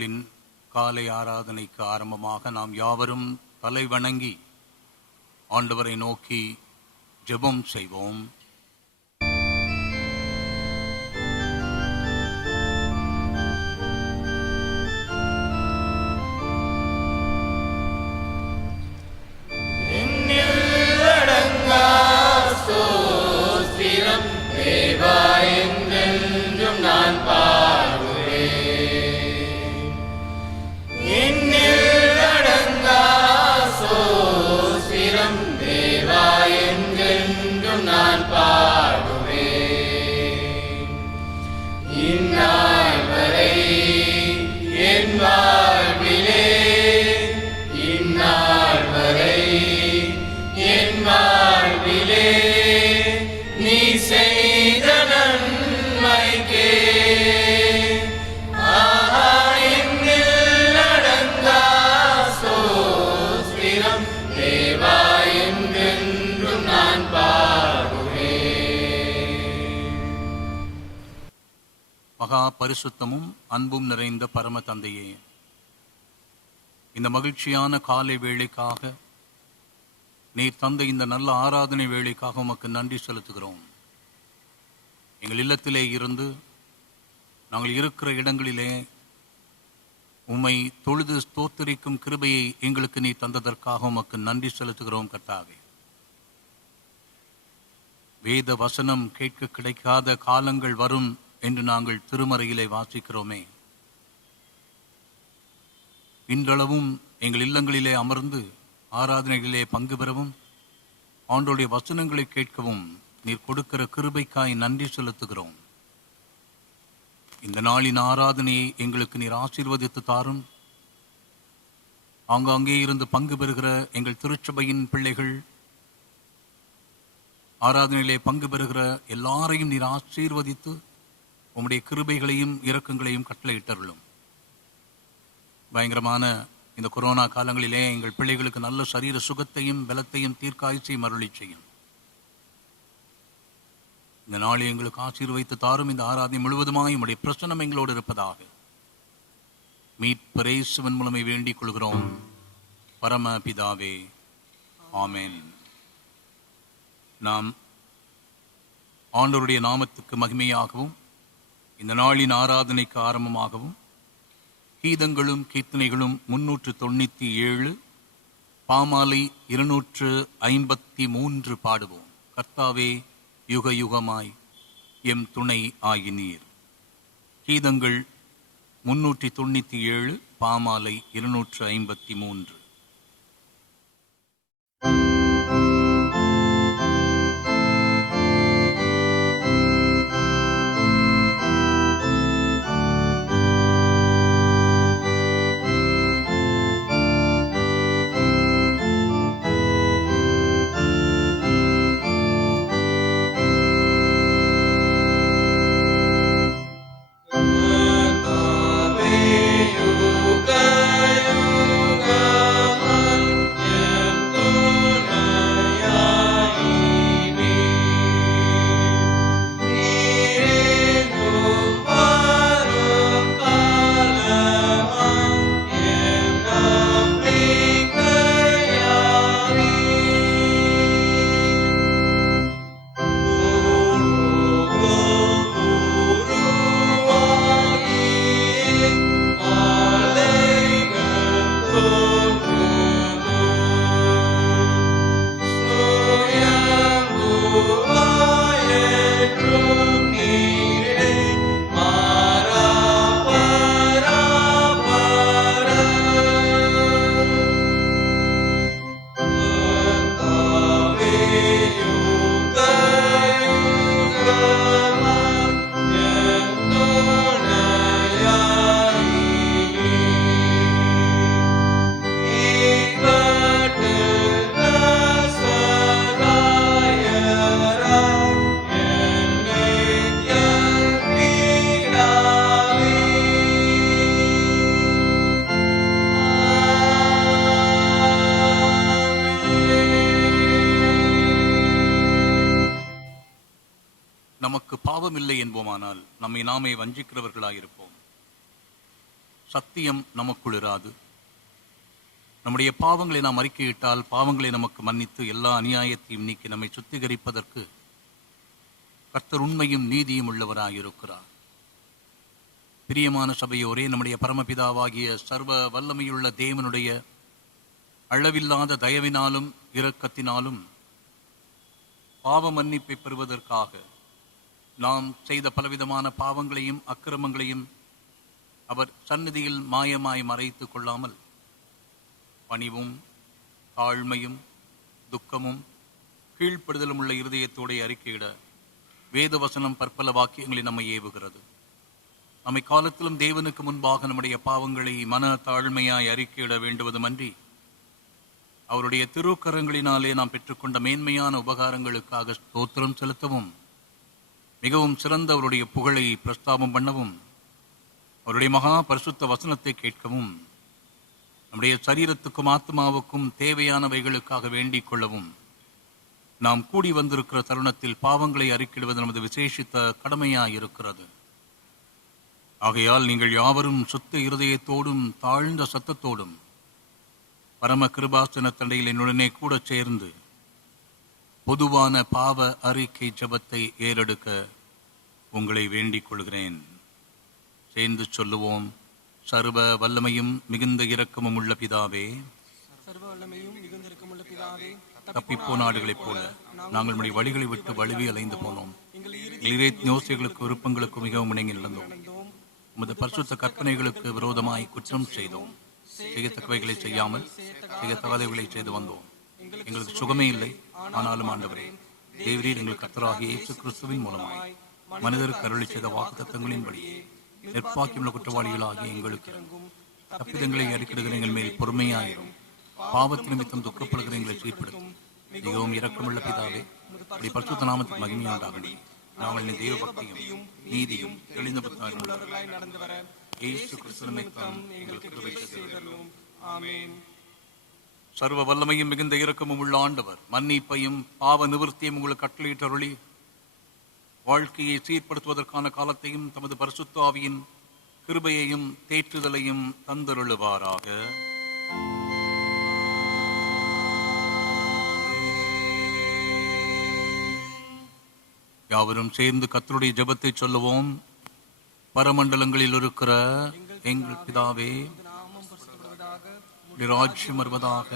நாளின் காலை ஆராதனைக்கு ஆரம்பமாக நாம் யாவரும் தலை வணங்கி ஆண்டவரை நோக்கி ஜெபம் செய்வோம். மகா பரிசுத்தமும் அன்பும் நிறைந்த பரம தந்தையே, இந்த மகிழ்ச்சியான காலை வேளைக்காக, நீர் தந்த இந்த நல்ல ஆராதனை வேளைக்காக உமக்கு நன்றி செலுத்துகிறோம். எங்கள் இல்லத்திலே இருந்து நாங்கள் இருக்கிற இடங்களிலே உம்மை தொழுது ஸ்தோத்திரிக்கும் கிருபையை எங்களுக்கு நீ தந்ததற்காக உமக்கு நன்றி செலுத்துகிறோம். கர்த்தாவே, வேத வசனம் கேட்க கிடைக்காத காலங்கள் வரும் என்று நாங்கள் திருமறையிலே வாசிக்கிறோமே. இன்றளவும் எங்கள் இல்லங்களிலே அமர்ந்து ஆராதனைகளிலே பங்கு பெறவும் ஆண்டோடைய வசனங்களை கேட்கவும் நீர் கொடுக்கிற கிருபைக்காய் நன்றி செலுத்துகிறோம். இந்த நாளின் ஆராதனையை எங்களுக்கு நீர் ஆசீர்வதித்து தாரும். ஆங்காங்கே இருந்து பங்கு பெறுகிற எங்கள் திருச்சபையின் பிள்ளைகள், ஆராதனையிலே பங்கு பெறுகிற எல்லாரையும் நீர் ஆசீர்வதித்து உம்முடைய கிருபைகளையும் இரக்கங்களையும் கட்டளையிட்டருளும். பயங்கரமான இந்த கொரோனா காலங்களிலே எங்கள் பிள்ளைகளுக்கு நல்ல சரீர சுகத்தையும் பலத்தையும் தீர்க்காய்ச்சையும் அருளி செய்யும். இந்த நாளை எங்களுக்கு ஆசீர்வைத்து தாரும். இந்த ஆராதனை முழுவதுமாய் உம்முடைய பிரசன்னம் எங்களோடு இருப்பதாக மீட்பர் இயேசுவின் மூலமே வேண்டிக் கொள்கிறோம் பரம பிதாவே, ஆமென். நாம் ஆண்டவருடைய நாமத்துக்கு மகிமையாகவும் இந்த நாளின் ஆராதனைக்கு ஆரம்பமாகவும் கீதங்களும் கீர்த்தனைகளும் 397, பாமாலை 253 பாடுவோம். கர்த்தாவே யுக யுகமாய் எம் துணை ஆகினீர். கீதங்கள் 397, பாமாலை 253. பாவம் இல்லை என்போமானால் நம்மை நாமே வஞ்சிக்கிறவர்களாயிருப்போம். சத்தியம் நமக்குள் இராது. நம்முடைய பாவங்களை நாம் அறிக்கையிட்டால் பாவங்களை நமக்கு மன்னித்து எல்லா அநியாயத்தையும் நீக்கி நம்மை சுத்திகரிப்பதற்கு கர்த்தர் உண்மையும் நீதியும் உள்ளவராயிருக்கிறார். பிரியமான சபையோரே, நம்முடைய பரமபிதாவாகிய சர்வ வல்லமையுள்ள தேவனுடைய அளவில்லாத தயவினாலும் இரக்கத்தினாலும் பாவ மன்னிப்பை பெறுவதற்காக நாம் செய்த பலவிதமான பாவங்களையும் அக்கிரமங்களையும் அவர் சந்நிதியில் மாயமாய் மறைத்துக் கொள்ளாமல் பணிவும் தாழ்மையும் துக்கமும் கீழ்ப்படுதலும் உள்ள இருதயத்தோடு அறிக்கையிட வேத வசனம் பற்பல வாக்கியங்களை நம்மை ஏவுகிறது. நம்மை காலத்திலும் தேவனுக்கு முன்பாக நம்முடைய பாவங்களை மன தாழ்மையாய் அறிக்கையிட வேண்டுவதுமன்றி அவருடைய திருக்கரங்களினாலே நாம் பெற்றுக்கொண்ட மேன்மையான உபகாரங்களுக்காக ஸ்தோத்திரம் செலுத்தவும், மிகவும் சிறந்த அவருடைய புகழை பிரஸ்தாபம் பண்ணவும், அவருடைய மகா பரிசுத்த வசனத்தை கேட்கவும், நம்முடைய சரீரத்துக்கும் ஆத்மாவுக்கும் தேவையானவைகளுக்காக வேண்டிக் கொள்ளவும் நாம் கூடி வந்திருக்கிற தருணத்தில் பாவங்களை அறிக்கிடுவது நமது விசேஷித்த கடமையாயிருக்கிறது. ஆகையால் நீங்கள் யாவரும் சுத்த இருதயத்தோடும் தாழ்ந்த சத்தத்தோடும் பரம கிருபாசன தண்டையில் என்னுடனே கூட சேர்ந்து பொதுவான பாவ அறிக்கை ஜபத்தை ஏறெடுக்க உங்களை வேண்டிக் கொள்கிறேன். சேர்ந்து சொல்லுவோம். சர்வ வல்லமையும் மிகுந்த இரக்கமும் உள்ள பிதாவே, தப்பிப்போ நாடுகளைப் போல நாங்கள் நம்முடைய வழிகளை விட்டு வழுவி அலைந்து போனோம். யோசைகளுக்கு விருப்பங்களுக்கு மிகவும் இணங்கி நடந்தோம். உமது பரிசுத்த கற்பனைகளுக்கு விரோதமாய் குற்றம் செய்தோம். செய்யத்தக்கவைகளை செய்யாமல் செய்யத்தகாதவைகளை செய்து வந்தோம். எங்களுக்கு சுகமே இல்லை. ஆனாலும் ஆண்டவரே, தேவரீர் எங்கள் கர்த்தராகிய இயேசு கிறிஸ்துவின் மூலமாய் மனிதருக்கு அருளி செய்த வாக்குத்தத்தங்களின்படி நெற்பாக்கியுள்ள குற்றவாளிகளாகிய எங்களுக்கு தப்பிதங்களை அறிக்கிடுகிற எங்கள் மேல் பொறுமையாயிரும். பாவத்து நிமித்தம் துக்கப்படுகிற எங்களை சீர்படுத்தும். மிகவும் இரக்கமுள்ள பிதாவே, அப்படி பரிசுத்த நாமத்துக்கு மகிமையுண்டாகட்டும். நாங்கள் நீ தெய்வ பக்தியும் நீதியும் தெளிந்த புத்தகங்களாய் நடந்து வர இயேசு கிறிஸ்துவினைத்தான் எங்களுக்கு கிருபை செய்தருளும். ஆமென். சர்வ வல்லமையும் மிகுந்த இரக்கமும் உள்ள ஆண்டவர் மன்னிப்பையும் பாவ நிவர்த்தியும் உங்களுக்கு கட்டளையிட்டருளி வாழ்க்கையை சீர்படுத்துவதற்கான காலத்தையும் தமது பரிசுத்த ஆவியின் கிருபையையும் தேற்றுதலையும் தந்தருளுவாராக. யாவரும் சேர்ந்து கர்த்தருடைய ஜெபத்தை சொல்லுவோம். பரமண்டலங்களில் இருக்கிற எங்கள் பிதாவே, ராஜ்யம் வருவதாக,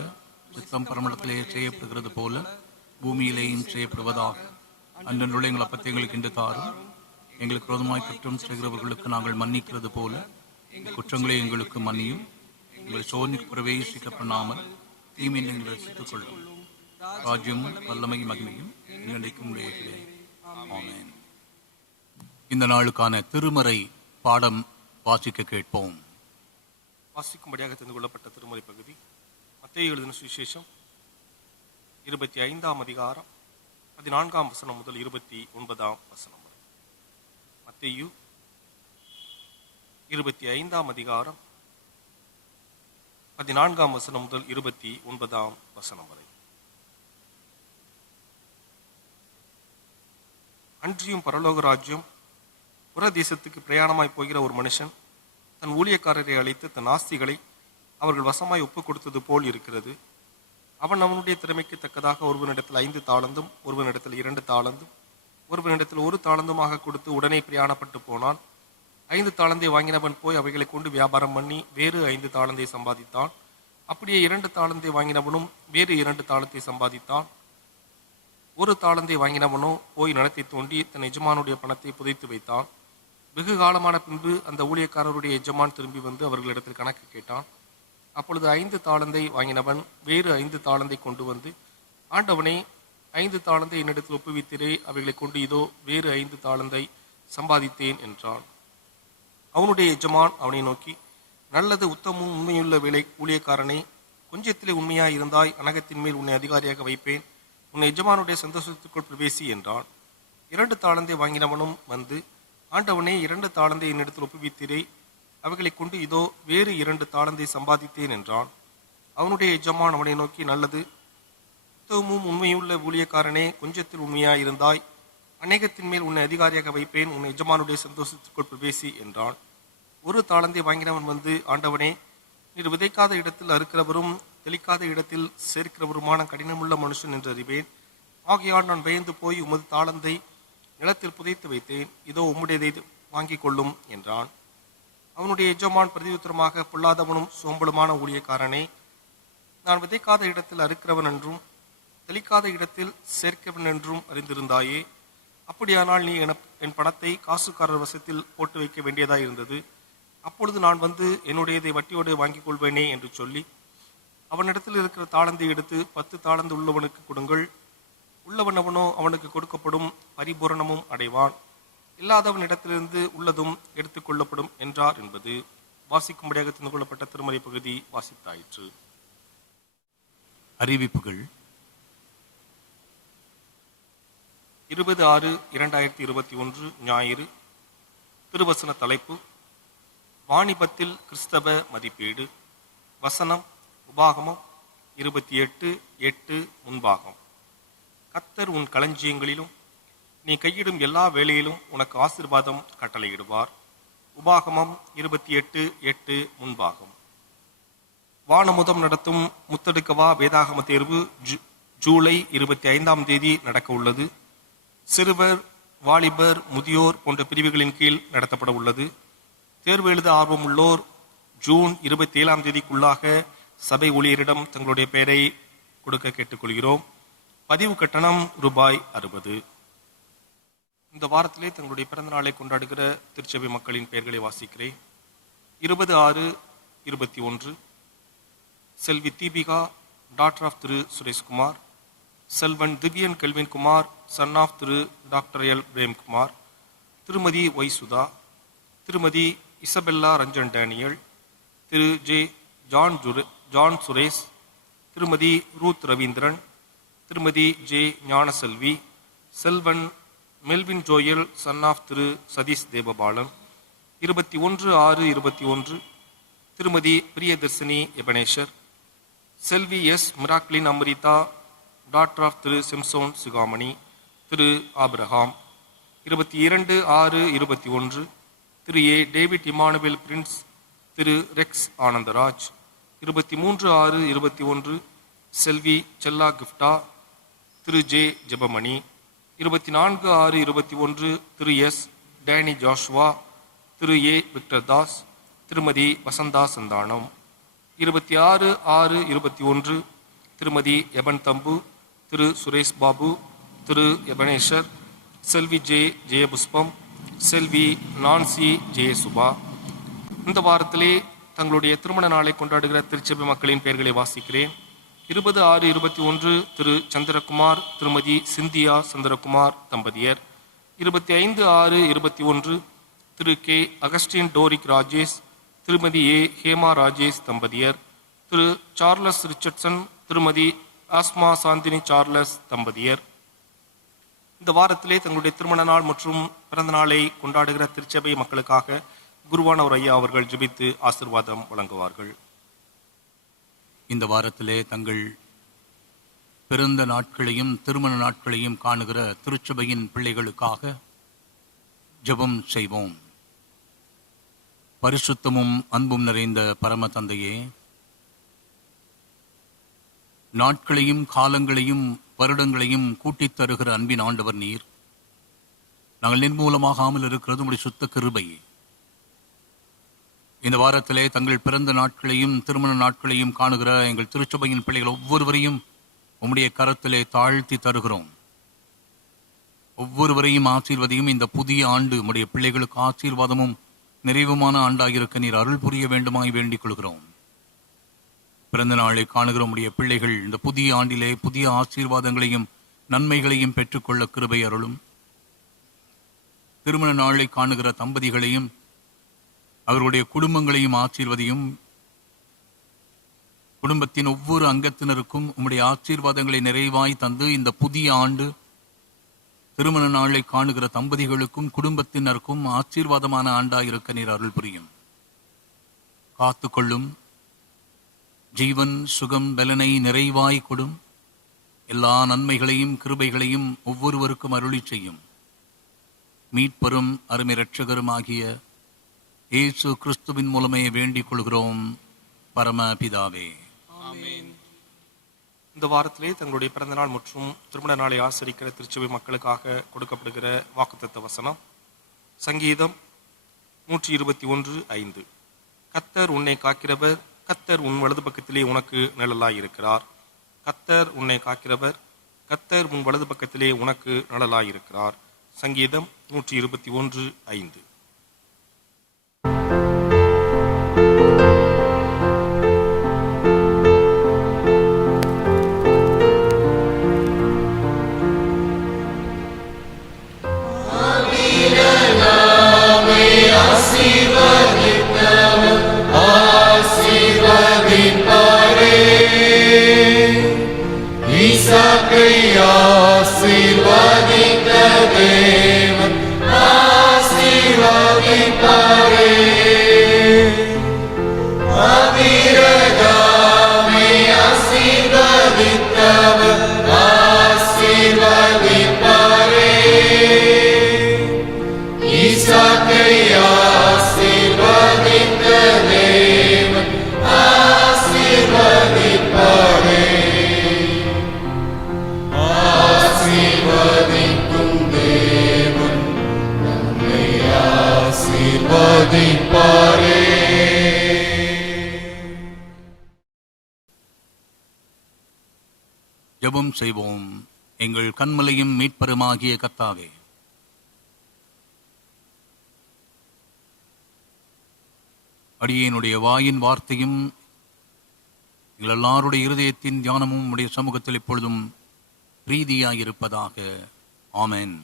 சித்தம் பரமண்டலத்திலே செய்யப்படுகிறது போல பூமியிலேயும் செய்யப்படுவதாக. அன்றன்றுள்ள எங்கள் அப்பத்தை எங்களுக்கு இன்று தாரும். எங்களுக்கு விரோதமாய் குற்றம் செய்கிறவர்களுக்கு நாங்கள் மன்னிக்கிறது போல குற்றங்களை எங்களுக்கு மன்னியும். எங்களை சோதனைக்கு பிரவேசிக்க பண்ணாமல் தீமையை எங்களை ரசித்துக் கொள்ளும். ராஜ்யம் வல்லமை மகிமையும் நினைக்கும் உடையவர்களே. ஆமென். இந்த நாளுக்கான திருமறை பாடம் வாசிக்க கேட்போம். வாசிக்கும்படியாக தெரிந்து கொள்ளப்பட்ட திருமறை பகுதி மத்தேயு எழுதின சுவிசேஷம் 25ஆம் அதிகாரம் 14ஆம் வசனம் முதல் 29ஆம் வசனம் வரை. மத்தேயு 25ஆம் அதிகாரம் 14ஆம் வசனம் முதல் 29ஆம் வசனம் வரை. அன்றியும் பரலோக ராஜ்யம் புற தேசத்துக்கு பிரயாணமாய் போகிற ஒரு மனுஷன் தன் ஊழியக்காரரை அழைத்து தன் ஆஸ்திகளை அவர்கள் வசமாய் ஒப்புக் கொடுத்தது போல் இருக்கிறது. அவனுடைய திறமைக்கு தக்கதாக ஒருவனிடத்தில் 5 தாளந்தும் ஒருவனிடத்தில் 2 தாளந்தும் ஒருவனிடத்தில் 1 தாளந்துமாக கொடுத்து உடனே பிரயாணப்பட்டு போனான். 5 தாளந்தை வாங்கினவன் போய் அவைகளை கொண்டு வியாபாரம் பண்ணி வேறு 5 தாளந்தை சம்பாதித்தான். அப்படியே 2 தாளந்தை வாங்கினவனும் வேறு 2 தாளத்தை சம்பாதித்தான். 1 தாளந்தை வாங்கினவனோ போய் நிலத்தை தோண்டி தன் எஜமானுடைய பணத்தை புதைத்து வைத்தான். வெகு காலமான பின்பு அந்த ஊழியக்காரருடைய எஜமான் திரும்பி வந்து அவர்களிடத்தில் கணக்கு கேட்டான். அப்பொழுது 5 தாளந்தை வாங்கினவன் வேறு 5 தாளந்தை கொண்டு வந்து, ஆண்டவனே, 5 தாளந்தை என்னிடத்தில் ஒப்புவித்தீரே, அவைகளை கொண்டு இதோ வேறு 5 தாளந்தை சம்பாதித்தேன் என்றான். அவனுடைய எஜமான் அவனை நோக்கி, நல்லது உத்தமும் உண்மையுள்ள வேலை ஊழியக்காரனே, கொஞ்சத்திலே உண்மையாய் இருந்தாய், அனகத்தின் மேல் உன்னை அதிகாரியாக வைப்பேன், உன்னை எஜமானுடைய சந்தோஷத்துக்குள் பிரவேசி என்றான். 2 தாளந்தை வாங்கினவனும் வந்து, ஆண்டவனே, 2 தாளந்தை என்னிடத்தில் ஒப்புவித்தீரே, அவைகளை கொண்டு இதோ வேறு 2 தாளந்தை சம்பாதித்தேன் என்றான். அவனுடைய எஜமான் அவனை நோக்கி, நல்லது உத்தமும் உண்மையுள்ள ஊழியக்காரனே, கொஞ்சத்தில் உண்மையாய் இருந்தாய், அநேகத்தின் மேல் உன்னை அதிகாரியாக வைப்பேன், உன்னை எஜமானுடைய சந்தோஷத்துக்குள் பிரவேசி என்றான். ஒரு தாளந்தை வாங்கினவன் வந்து, ஆண்டவனே, நீர் விதைக்காத இடத்தில் அறுக்கிறவரும் தெளிக்காத இடத்தில் சேர்க்கிறவருமான கடினமுள்ள மனுஷன் என்று அறிவேன். ஆகையால் நான் பயந்து போய் உமது தாளந்தை நிலத்தில் புதைத்து வைத்தேன். இதோ உம்முடையதை வாங்கிக் கொள்ளும் என்றான். அவனுடைய எஜமான் பிரதியுத்தரமாக, பொல்லாதவனும் சோம்பலுமான ஊழியக்காரனே, நான் விதைக்காத இடத்தில் அறுக்கிறவன் என்றும் தெளிக்காத இடத்தில் சேர்க்கிறவன் என்றும் அறிந்திருந்தாயே. அப்படியானால் நீ என் பணத்தை காசுக்காரர் வசத்தில் போட்டு வைக்க வேண்டியதாய் இருந்தது. அப்பொழுது நான் வந்து என்னுடையதை வட்டியோடு வாங்கிக் கொள்வேனே என்று சொல்லி, அவனிடத்தில் இருக்கிற தாளந்தை எடுத்து 10 தாளந்து உள்ளவனுக்கு கொடுங்கள். உள்ளவன் அவனோ அவனுக்கு கொடுக்கப்படும், பரிபூரணமும் அடைவான். இல்லாதவனிடத்திலிருந்து உள்ளதும் எடுத்துக்கொள்ளப்படும் என்றார் என்பது. வாசிக்கும்படியாக தெரிந்து கொள்ளப்பட்ட திருமறை பகுதி வாசித்தாயிற்று. அறிவிப்புகள். 20/6/2021 ஞாயிறு. திருவசன தலைப்பு: வாணிபத்தில் கிறிஸ்தவ மதிப்பீடு. வசனம்: உபாகமம் 28:8 முன்பாகம். கர்த்தர் உன் களஞ்சியங்களிலும் நீ கையிடும் எல்லா வேலையிலும் உனக்கு ஆசீர்வாதம் கட்டளையிடுவார். உபாகமம் 28:8 முன்பாகம். வானமுதம் நடத்தும் முத்தெடுக்கவா வேதாகம தேர்வு ஜூலை 25ஆம் தேதி நடக்க உள்ளது. சிறுவர், வாலிபர், முதியோர் போன்ற பிரிவுகளின் கீழ் நடத்தப்பட உள்ளது. தேர்வு எழுத ஆர்வம் உள்ளோர் ஜூன் 27ஆம் தேதிக்குள்ளாக சபை ஊழியரிடம் தங்களுடைய பெயரை கொடுக்க கேட்டுக்கொள்கிறோம். பதிவு கட்டணம் ரூபாய் 60. இந்த வாரத்திலே தங்களுடைய பிறந்த நாளை கொண்டாடுகிற திருச்சபை மக்களின் பெயர்களை வாசிக்கிறேன். 20/6/21 Selvi Deepika, daughter of Thiru Sureshkumar. Selvan Divyan Kelvinkumar, son of Thiru doctor L Premkumar. Thirumathi Y Sudha. Thirumathi Isabella Ranjan Daniel. Thiru J John Suresh. Thirumathi Ruth Ravindran. Thirumathi J Gnanaselvi. Selvan Melvin Joel, son of Thiru Satish Devabalan. 21/6/21 Thirumathi Priyadharshini Ebenezer. Selvi S Miraclin Amritha, daughter of Thiru Simson Sigamani. Thiru Abraham. 22/6/21 Thiru A David Emmanuel Prince. Thiru Rex Anandaraj. 23/6/21 செல்வி செல்லா கிஃப்டா. திரு ஜே ஜெபமணி. 24/6/21 திரு எஸ் டேனி ஜாஷுவா. திரு ஏ Victor Das. திருமதி வசந்தா சந்தானம். 26/6/21 திருமதி Eben தம்பு. திரு சுரேஷ் பாபு. திரு எபனேஷர். செல்வி J ஜெயபுஷ்பம். செல்வி Nancy Jayasuba. இந்த வாரத்திலே தங்களுடைய திருமண நாளை கொண்டாடுகிற திருச்சபை மக்களின் பெயர்களை வாசிக்கிறேன். 20/6/21 திரு சந்திரகுமார், திருமதி சிந்தியா சந்திரகுமார் தம்பதியர். 25/6/21 திரு கே அகஸ்டின் டோரிக் ராஜேஷ், திருமதி ஏ ஹேமா ராஜேஷ் தம்பதியர். திரு சார்லஸ் ரிச்சர்ட்சன், திருமதி ஆஸ்மா சாந்தினி சார்லஸ் தம்பதியர். இந்த வாரத்திலே தங்களுடைய திருமண நாள் மற்றும் பிறந்த நாளை கொண்டாடுகிற திருச்சபை மக்களுக்காக குருவானவர் ஐயா அவர்கள் ஜெபித்து ஆசீர்வாதம் வழங்குவார்கள். இந்த வாரத்திலே தங்கள் பிறந்த நாட்களையும் திருமண நாட்களையும் காணுகிற திருச்சபையின் பிள்ளைகளுக்காக ஜெபம் செய்வோம். பரிசுத்தமும் அன்பும் நிறைந்த பரம தந்தையே, நாட்களையும் காலங்களையும் வருடங்களையும் கூட்டித் தருகிற அன்பின் ஆண்டவர் நீர். நாங்கள் நிர்மூலமாகாமல் இருக்கிறது உம்முடைய சுத்த கிருபை. இந்த வாரத்திலே தங்கள் பிறந்த நாட்களையும் திருமண நாட்களையும் காணுகிற எங்கள் திருச்சபையின் பிள்ளைகள் ஒவ்வொருவரையும் உம்முடைய கரத்திலே தாழ்த்தி தருகிறோம். ஒவ்வொருவரையும் ஆசீர்வதியும். இந்த புதிய ஆண்டு உம்முடைய பிள்ளைகளுக்கு ஆசீர்வாதமும் நிறைவுமான ஆண்டாகிருக்க நீர் அருள் புரிய வேண்டுமாய் வேண்டிக் கொள்கிறோம். பிறந்த நாளை காணுகிற உம்முடைய பிள்ளைகள் இந்த புதிய ஆண்டிலே புதிய ஆசீர்வாதங்களையும் நன்மைகளையும் பெற்றுக்கொள்ள கிருபை அருளும். திருமண நாளை காணுகிற தம்பதிகளையும் அவர்களுடைய குடும்பங்களையும் ஆசீர்வதியும். குடும்பத்தின் ஒவ்வொரு அங்கத்தினருக்கும் உம்முடைய ஆசீர்வாதங்களை நிறைவாய் தந்து இந்த புதிய ஆண்டு திருமண நாளை காணுகிற தம்பதிகளுக்கும் குடும்பத்தினருக்கும் ஆசீர்வாதமான ஆண்டாயிருக்க நீர் அருள் புரியும். காத்துக்கொள்ளும். ஜீவன் சுகம் பலனை நிறைவாய் கொடும். எல்லா நன்மைகளையும் கிருபைகளையும் ஒவ்வொருவருக்கும் அருளி செய்யும். மீட்பெரும் அருமை இரட்சகரும் ஆகிய இயேசு கிறிஸ்துவின் மூலமே வேண்டிக் கொள்கிறோம் பரமபிதாவே. இந்த வாரத்திலே தங்களுடைய பிறந்தநாள் மற்றும் திருமண நாளை ஆசரிக்கிற திருச்சபை மக்களுக்காக கொடுக்கப்படுகிற வாக்குத்தத்த வசனம் சங்கீதம் 121:5. கர்த்தர் உன்னை காக்கிறவர், கர்த்தர் உன் வலது பக்கத்திலே உனக்கு நிழலாய் இருக்கிறார். கர்த்தர் உன்னை காக்கிறவர், கர்த்தர் உன் வலது பக்கத்திலே உனக்கு நிழலாய் இருக்கிறார். சங்கீதம் 121:5. ஜெபம் செய்வோம். எங்கள் கன்மலையும் மீட்பருமாகிய கர்த்தாவே, அடியேனுடைய வாயின் வார்த்தையும் எங்கள் எல்லாருடைய இருதயத்தின் தியானமும் உடைய சமூகத்தில் எப்பொழுதும் பிரீதியாயிருப்பதாக. ஆமென்.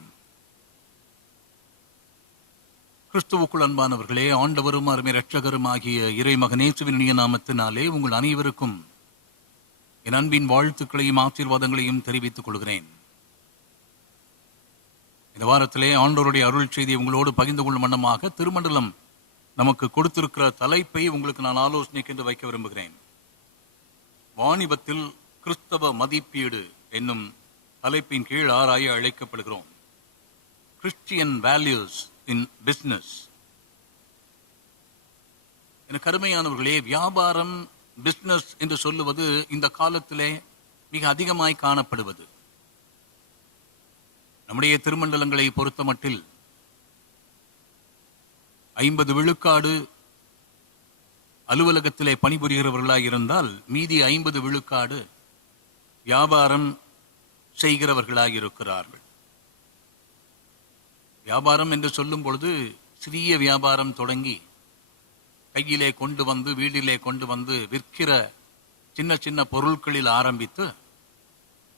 கிறிஸ்துவுக்குள் அன்பானவர்களே, ஆண்டவரும் அருமை இரட்சகரும் ஆகிய இறைமகனேசுவின் இனிய நாமத்தினாலே உங்கள் அனைவருக்கும் என் அன்பின் வாழ்த்துக்களையும் ஆசீர்வாதங்களையும் தெரிவித்துக் கொள்கிறேன். இந்த வாரத்திலே ஆண்டவருடைய அருள் செய்தியை உங்களோடு பகிர்ந்து கொள்ளும் வண்ணமாக திருமண்டலம் நமக்கு கொடுத்திருக்கிற தலைப்பை உங்களுக்கு நான் ஆலோசனைக்கென்று வைக்க விரும்புகிறேன். வாணிபத்தில் கிறிஸ்தவ மதிப்பீடு என்னும் தலைப்பின் கீழ் ஆராய அழைக்கப்படுகிறோம். கிறிஸ்டியன் வேல்யூஸ் இன் பிசினஸ். எனக்கு அருமையானவர்களே, வியாபாரம் பிசினஸ் என்று சொல்லுவது இந்த காலத்திலே மிக அதிகமாய் காணப்படுவது. நம்முடைய திருமண்டலங்களை பொறுத்த மட்டில் 50 விழுக்காடு அலுவலகத்திலே பணிபுரிகிறவர்களாக இருந்தால் மீதி 50 விழுக்காடு வியாபாரம் செய்கிறவர்களாக இருக்கிறார்கள். வியாபாரம் என்று சொல்லும் பொழுது சிறிய வியாபாரம் தொடங்கி கையிலே கொண்டு வந்து வீட்டிலே கொண்டு வந்து விற்கிற சின்ன சின்ன பொருட்களில் ஆரம்பித்து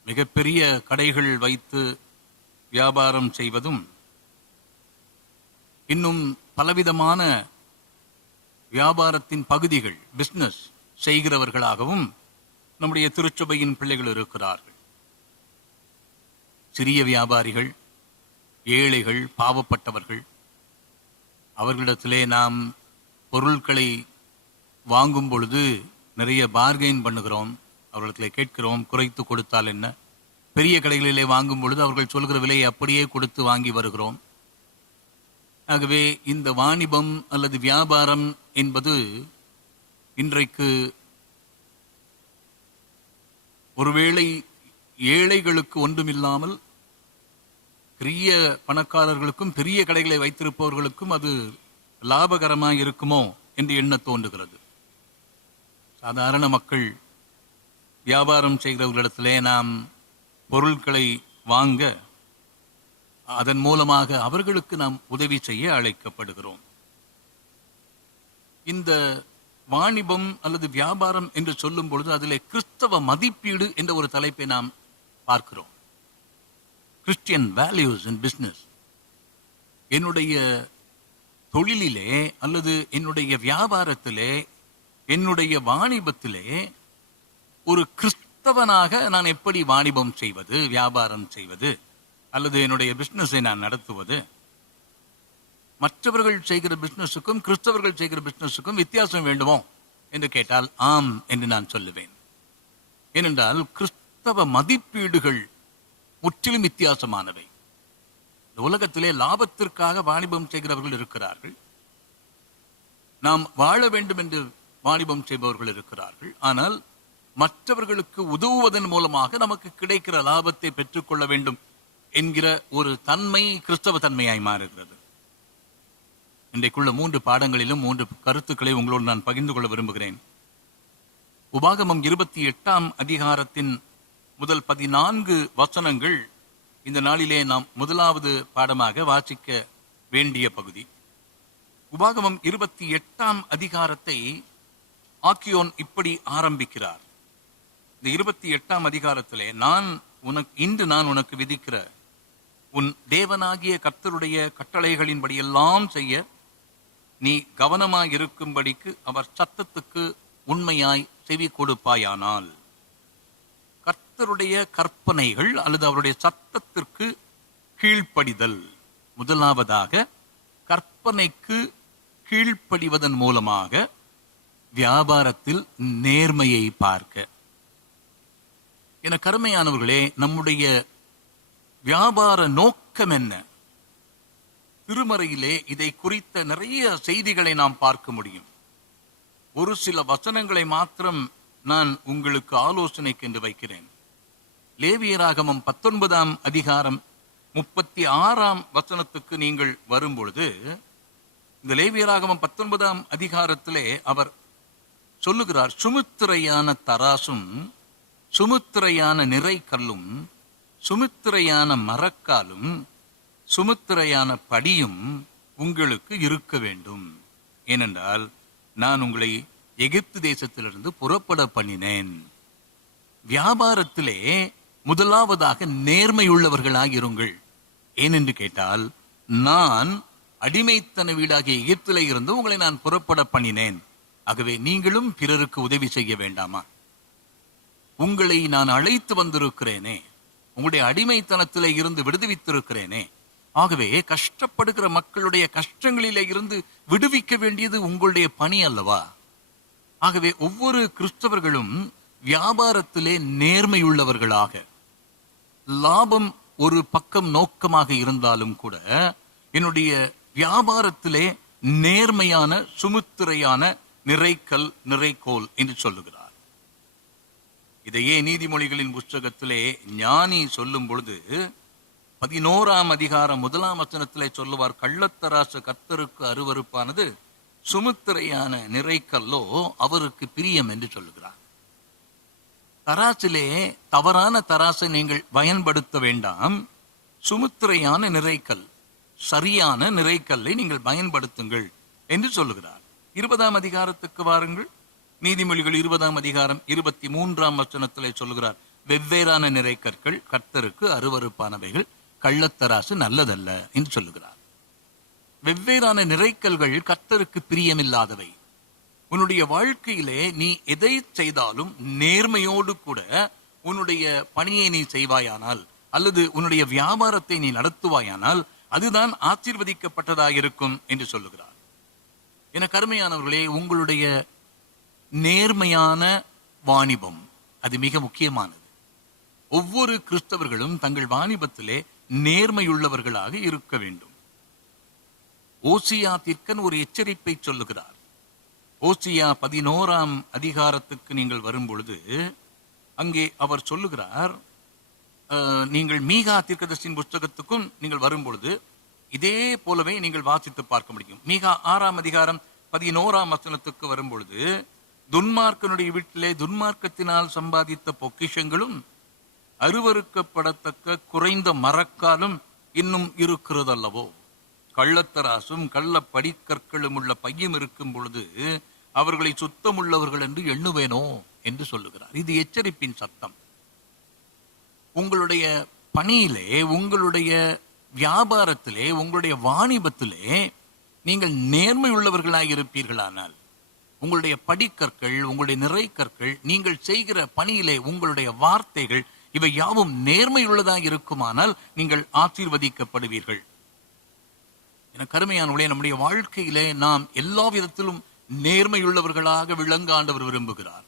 மிகப்பெரிய கடைகள் வைத்து வியாபாரம் செய்வதும், இன்னும் பலவிதமான வியாபாரத்தின் பகுதிகள் பிசினஸ் செய்கிறவர்களாகவும் நம்முடைய திருச்சபையின் பிள்ளைகள் இருக்கிறார்கள். சிறிய வியாபாரிகள், ஏழைகள், பாவப்பட்டவர்கள், அவர்களிடத்திலே நாம் பொருட்களை வாங்கும் பொழுது நிறைய பார்கெயின் பண்ணுகிறோம். அவர்களை கேட்கிறோம், குறைத்து கொடுத்தால் என்ன. பெரிய கடைகளிலே வாங்கும் பொழுது அவர்கள் சொல்கிற விலையை அப்படியே கொடுத்து வாங்கி வருகிறோம். ஆகவே இந்த வாணிபம் அல்லது வியாபாரம் என்பது இன்றைக்கு ஒருவேளை ஏழைகளுக்கு ஒன்றுமில்லாமல் பெரிய பணக்காரர்களுக்கும் பெரிய கடைகளை வைத்திருப்பவர்களுக்கும் அது லாபகரமாக இருக்குமோ என்று எண்ண தோன்றுகிறது. சாதாரண மக்கள் வியாபாரம் செய்கிறவர்களிடத்திலே நாம் பொருட்களை வாங்க அதன் மூலமாக அவர்களுக்கு நாம் உதவி செய்ய அழைக்கப்படுகிறோம். இந்த வாணிபம் அல்லது வியாபாரம் என்று சொல்லும் பொழுது அதிலே கிறிஸ்தவ மதிப்பீடு என்ற ஒரு தலைப்பை நாம் பார்க்கிறோம். கிறிஸ்டியன் வேல்யூஸ் இன் பிசினஸ். என்னுடைய தொழிலிலே அல்லது என்னுடைய வியாபாரத்திலே, என்னுடைய வாணிபத்திலே ஒரு கிறிஸ்தவனாக நான் எப்படி வாணிபம் செய்வது, வியாபாரம் செய்வது, அல்லது என்னுடைய பிசினஸை நான் நடத்துவது? மற்றவர்கள் செய்கிற பிசினஸுக்கும் கிறிஸ்தவர்கள் செய்கிற பிசினஸுக்கும் வித்தியாசம் வேண்டுமோ என்று கேட்டால் ஆம் என்று நான் சொல்லுவேன். ஏனென்றால் கிறிஸ்தவ மதிப்பீடுகள் முற்றிலும் வித்தியாசமானவை. இந்த உலகத்திலே லாபத்திற்காக வாணிபம் செய்கிறவர்கள் இருக்கிறார்கள். நாம் வாழ வேண்டும் என்று வாணிபம் செய்பவர்கள் இருக்கிறார்கள். ஆனால் மற்றவர்களுக்கு உதவுவதன் மூலமாக நமக்கு கிடைக்கிற லாபத்தை பெற்றுக்கொள்ள வேண்டும் என்கிற ஒரு தன்மை கிறிஸ்தவ தன்மையாய் மாறுகிறது. இன்றைக்குள்ள 3 பாடங்களிலும் 3 கருத்துக்களை உங்களோடு நான் பகிர்ந்து கொள்ள விரும்புகிறேன். உபாகமம் 28ஆம் அதிகாரத்தின் முதல் 14 வசனங்கள் இந்த நாளிலே நாம் முதலாவது பாடமாக வாசிக்க வேண்டிய பகுதி. உபாகமம் 28ஆம் அதிகாரத்தை ஆக்கியோன் இப்படி ஆரம்பிக்கிறார். இந்த 28ஆம் அதிகாரத்திலே இன்று நான் உனக்கு விதிக்கிற உன் தேவனாகிய கர்த்தருடைய கட்டளைகளின்படி எல்லாம் செய்ய நீ கவனமாய் இருக்கும்படிக்கு அவர் சத்தத்துக்கு உண்மையாய் செவி கொடுப்பாயானால். கர்த்தருடைய கற்பனைகள் அல்லது அவருடைய சத்தத்திற்கு கீழ்ப்படிதல். முதலாவதாக கற்பனைக்கு கீழ்ப்படிவதன் மூலமாக வியாபாரத்தில் நேர்மையை பார்க்க. என கருமையானவர்களே, நம்முடைய வியாபார நோக்கம் என்ன? திருமறையிலே இதை குறித்த நிறைய செய்திகளை நாம் பார்க்க முடியும். ஒரு சில வசனங்களை மாத்திரம் நான் உங்களுக்கு ஆலோசனைக்கு என்று வைக்கிறேன். லேவியராகமம் 19ஆம் அதிகாரம் 36ஆம் வசனத்துக்கு நீங்கள் வரும்பொழுது, இந்த லேவியராகமம் 19ஆம் அதிகாரத்திலே அவர் சொல்லுகிறார், சுமுத்திரையான தராசும் சுமுத்திரையான நிறைக்கல்லும் சுமுத்திரையான மரக்காலும் சுமுத்திரையான படியும் உங்களுக்கு இருக்க வேண்டும். ஏனென்றால் நான் உங்களை எகிப்து தேசத்திலிருந்து புறப்பட பண்ணினேன். வியாபாரத்திலே முதலாவதாக நேர்மையுள்ளவர்களாக இருங்கள். ஏனென்று கேட்டால், நான் அடிமைத்தன வீடாகிய எகிப்திலே இருந்து உங்களை நான் புறப்பட பண்ணினேன். ஆகவே நீங்களும் பிறருக்கு உதவி செய்ய வேண்டாமா? உங்களை நான் அழைத்து வந்திருக்கிறேனே, உங்களுடைய அடிமைத்தனத்திலே இருந்து விடுவித்திருக்கிறேனே. ஆகவே கஷ்டப்படுகிற மக்களுடைய கஷ்டங்களிலே இருந்து விடுவிக்க வேண்டியது உங்களுடைய பணி அல்லவா? ஆகவே ஒவ்வொரு கிறிஸ்தவர்களும் வியாபாரத்திலே நேர்மையுள்ளவர்களாக, லாபம் ஒரு பக்கம் நோக்கமாக இருந்தாலும் கூட என்னுடைய வியாபாரத்திலே நேர்மையான சுமுத்திரையான நிறைக்கல் நிறைக்கோல் என்று சொல்லுகிறார். இதையே நீதிமொழிகளின் புஸ்தகத்திலே ஞானி சொல்லும் பொழுது 11ஆம் அதிகாரம் 1ஆம் வசனத்திலே சொல்லுவார், கள்ளத்தராசு கர்த்தருக்கு அருவருப்பானது, சுமுத்திரையான நிறைக்கல்லோ அவருக்கு பிரியம் என்று சொல்லுகிறார். தராசிலே தவறான தராசை நீங்கள் பயன்படுத்த வேண்டாம். சுமுத்திரையான நிறைக்கல், சரியான நிறைக்கல்லை நீங்கள் பயன்படுத்துங்கள் என்று சொல்லுகிறார். 20ஆம் அதிகாரத்துக்கு வாருங்கள். நீதிமொழிகள் 20ஆம் அதிகாரம் 23ஆம் வசனத்திலே சொல்லுகிறார், வெவ்வேறான நிறைக்கற்கள் கர்த்தருக்கு அருவருப்பானவைகள், கள்ளத்தராசு நல்லதல்ல என்று சொல்லுகிறார். வெவ்வேறான நிறைக்கல்கள் கர்த்தருக்கு பிரியமில்லாதவை. உன்னுடைய வாழ்க்கையிலே நீ எதை செய்தாலும் நேர்மையோடு கூட உன்னுடைய பணியை நீ செய்வாயானால், அல்லது உன்னுடைய வியாபாரத்தை நீ நடத்துவாயானால், அதுதான் ஆசீர்வதிக்கப்பட்டதாக இருக்கும் என்று சொல்லுகிறார். என கருமையானவர்களே, உங்களுடைய நேர்மையான வாணிபம் அது மிக முக்கியமானது. ஒவ்வொரு கிறிஸ்தவர்களும் தங்கள் வாணிபத்திலே நேர்மையுள்ளவர்களாக இருக்க வேண்டும். ஓசியா தீர்க்கன் ஒரு எச்சரிப்பை சொல்லுகிறார். ஓசியா 11ஆம் அதிகாரத்துக்கு நீங்கள் வரும்பொழுது அங்கே அவர் சொல்லுகிறார், நீங்கள் மீகா தீர்க்கதரிசியின் புஸ்தகத்துக்கும் நீங்கள் வரும்பொழுது இதே போலவே நீங்கள் வாசித்து பார்க்க முடியும். மீகா 6ஆம் அதிகாரம் 11ஆம் வசனத்துக்கு வரும்பொழுது, துன்மார்க்கனுடைய வீட்டிலே துன்மார்க்கத்தினால் சம்பாதித்த பொக்கிஷங்களும் அருவருக்கப்படத்தக்க குறைந்த மரக்காலும் இன்னும் இருக்கிறதல்லவோ, கள்ளத்தராசும் கள்ள படிக்கற்களும் உள்ள பையும் இருக்கும் பொழுது அவர்களை சுத்தமுள்ளவர்கள் என்று எண்ணுவேனோ என்று சொல்லுகிறார். இது எச்சரிப்பின் சத்தம். உங்களுடைய பணியிலே, உங்களுடைய வியாபாரத்திலே, உங்களுடைய வாணிபத்திலே நீங்கள் நேர்மை உள்ளவர்களாக இருப்பீர்களானால், உங்களுடைய படிக்கற்கள், உங்களுடைய நிறைக்கற்கள், நீங்கள் செய்கிற பணியிலே உங்களுடைய வார்த்தைகள் இவை யாவும் நேர்மையுள்ளதாக இருக்குமானால் நீங்கள் ஆசீர்வதிக்கப்படுவீர்கள். என கருமையானவர்களே, நம்முடைய வாழ்க்கையிலே நாம் எல்லா விதத்திலும் நேர்மையுள்ளவர்களாக விளங்க ஆண்டவர் விரும்புகிறார்.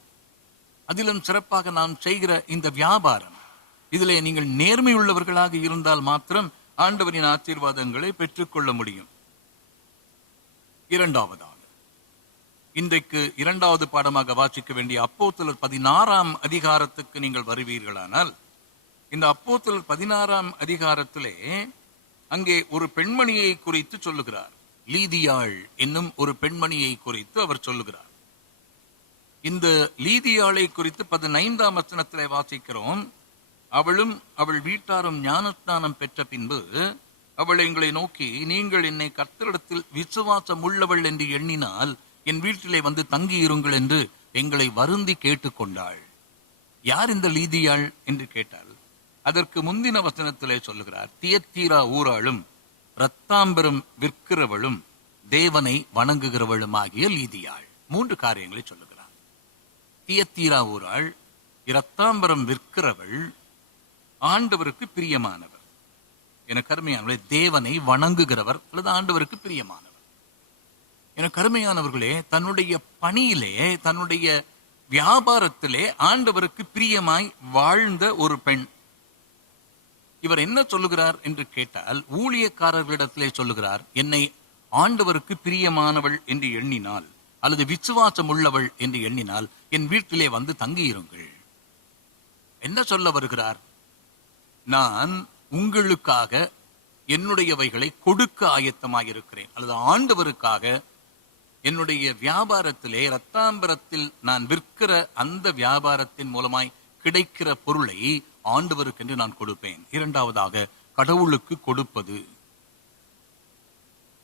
அதிலும் சிறப்பாக நாம் செய்கிற இந்த வியாபாரம், இதிலே நீங்கள் நேர்மையுள்ளவர்களாக இருந்தால் மாத்திரம் ஆண்டவரின் ஆசீர்வாதங்களை பெற்றுக்கொள்ள முடியும். இரண்டாவதாக, இன்றைக்கு இரண்டாவது பாடமாக வாசிக்க வேண்டிய அப்போஸ்தலர் 16ஆம் அதிகாரத்துக்கு நீங்கள் வருவீர்களானால், இந்த அப்போஸ்தலர் 16ஆம் அதிகாரத்திலே அங்கே ஒரு பெண்மணியை குறித்து சொல்லுகிறார். லீதியாள் என்னும் ஒரு பெண்மணியை குறித்து அவர் சொல்லுகிறார். இந்த லீதியாளை குறித்து 15ஆம் வசனத்திலே வாசிக்கிறோம். அவளும் அவள் வீட்டாரும் ஞானஸ்நானம் பெற்ற பின்பு அவள் எங்களை நோக்கி, நீங்கள் என்னை கர்த்தரிடத்தில் விசுவாசம் உள்ளவள் என்று எண்ணினால் என் வீட்டிலே வந்து தங்கியிருங்கள் என்று எங்களை வருந்தி கேட்டுக்கொண்டாள். யார் இந்த லீதியாள் என்று கேட்டால், அதற்கு முந்தின வசனத்திலே சொல்லுகிறார், தியத்தீரா ஊராளும் இரத்தாம்பரம் விற்கிறவளும் தேவனை வணங்குகிறவளும் ஆகிய லீதியாள். 3 காரியங்களை சொல்லுகிறார். தியத்தீரா ஊராள், இரத்தாம்பரம் விற்கிறவள், ஆண்டவருக்கு பிரியமானவர். எனக்கு அருமையானவர்களே, தேவனை வணங்குகிறவர் அல்லது ஆண்டவருக்கு பிரியமானவர். எனக்கு அருமையானவர்களே, தன்னுடைய பணியிலே, தன்னுடைய வியாபாரத்திலே ஆண்டவருக்கு பிரியமாய் வாழ்ந்த ஒரு பெண். இவர் என்ன சொல்லுகிறார் என்று கேட்டால், ஊழியக்காரர்களிடத்திலே சொல்லுகிறார், என்னை ஆண்டவருக்கு பிரியமானவள் என்று எண்ணினால் அல்லது விசுவாசம் உள்ளவள் என்று எண்ணினால் என் வீட்டிலே வந்து தங்கியிருங்கள். என்ன சொல்ல வருகிறார்? நான் உங்களுக்காக என்னுடையவைகளை கொடுக்க ஆயத்தமாயிருக்கிறேன், அல்லது ஆண்டவருக்காக என்னுடைய வியாபாரத்திலே இரத்தாம்பரத்தில் நான் விற்கிற அந்த வியாபாரத்தின் மூலமாய் கிடைக்கிற பொருளை ஆண்டவருக்கு என்று நான் கொடுப்பேன். இரண்டாவதாக, கடவுளுக்கு கொடுப்பது.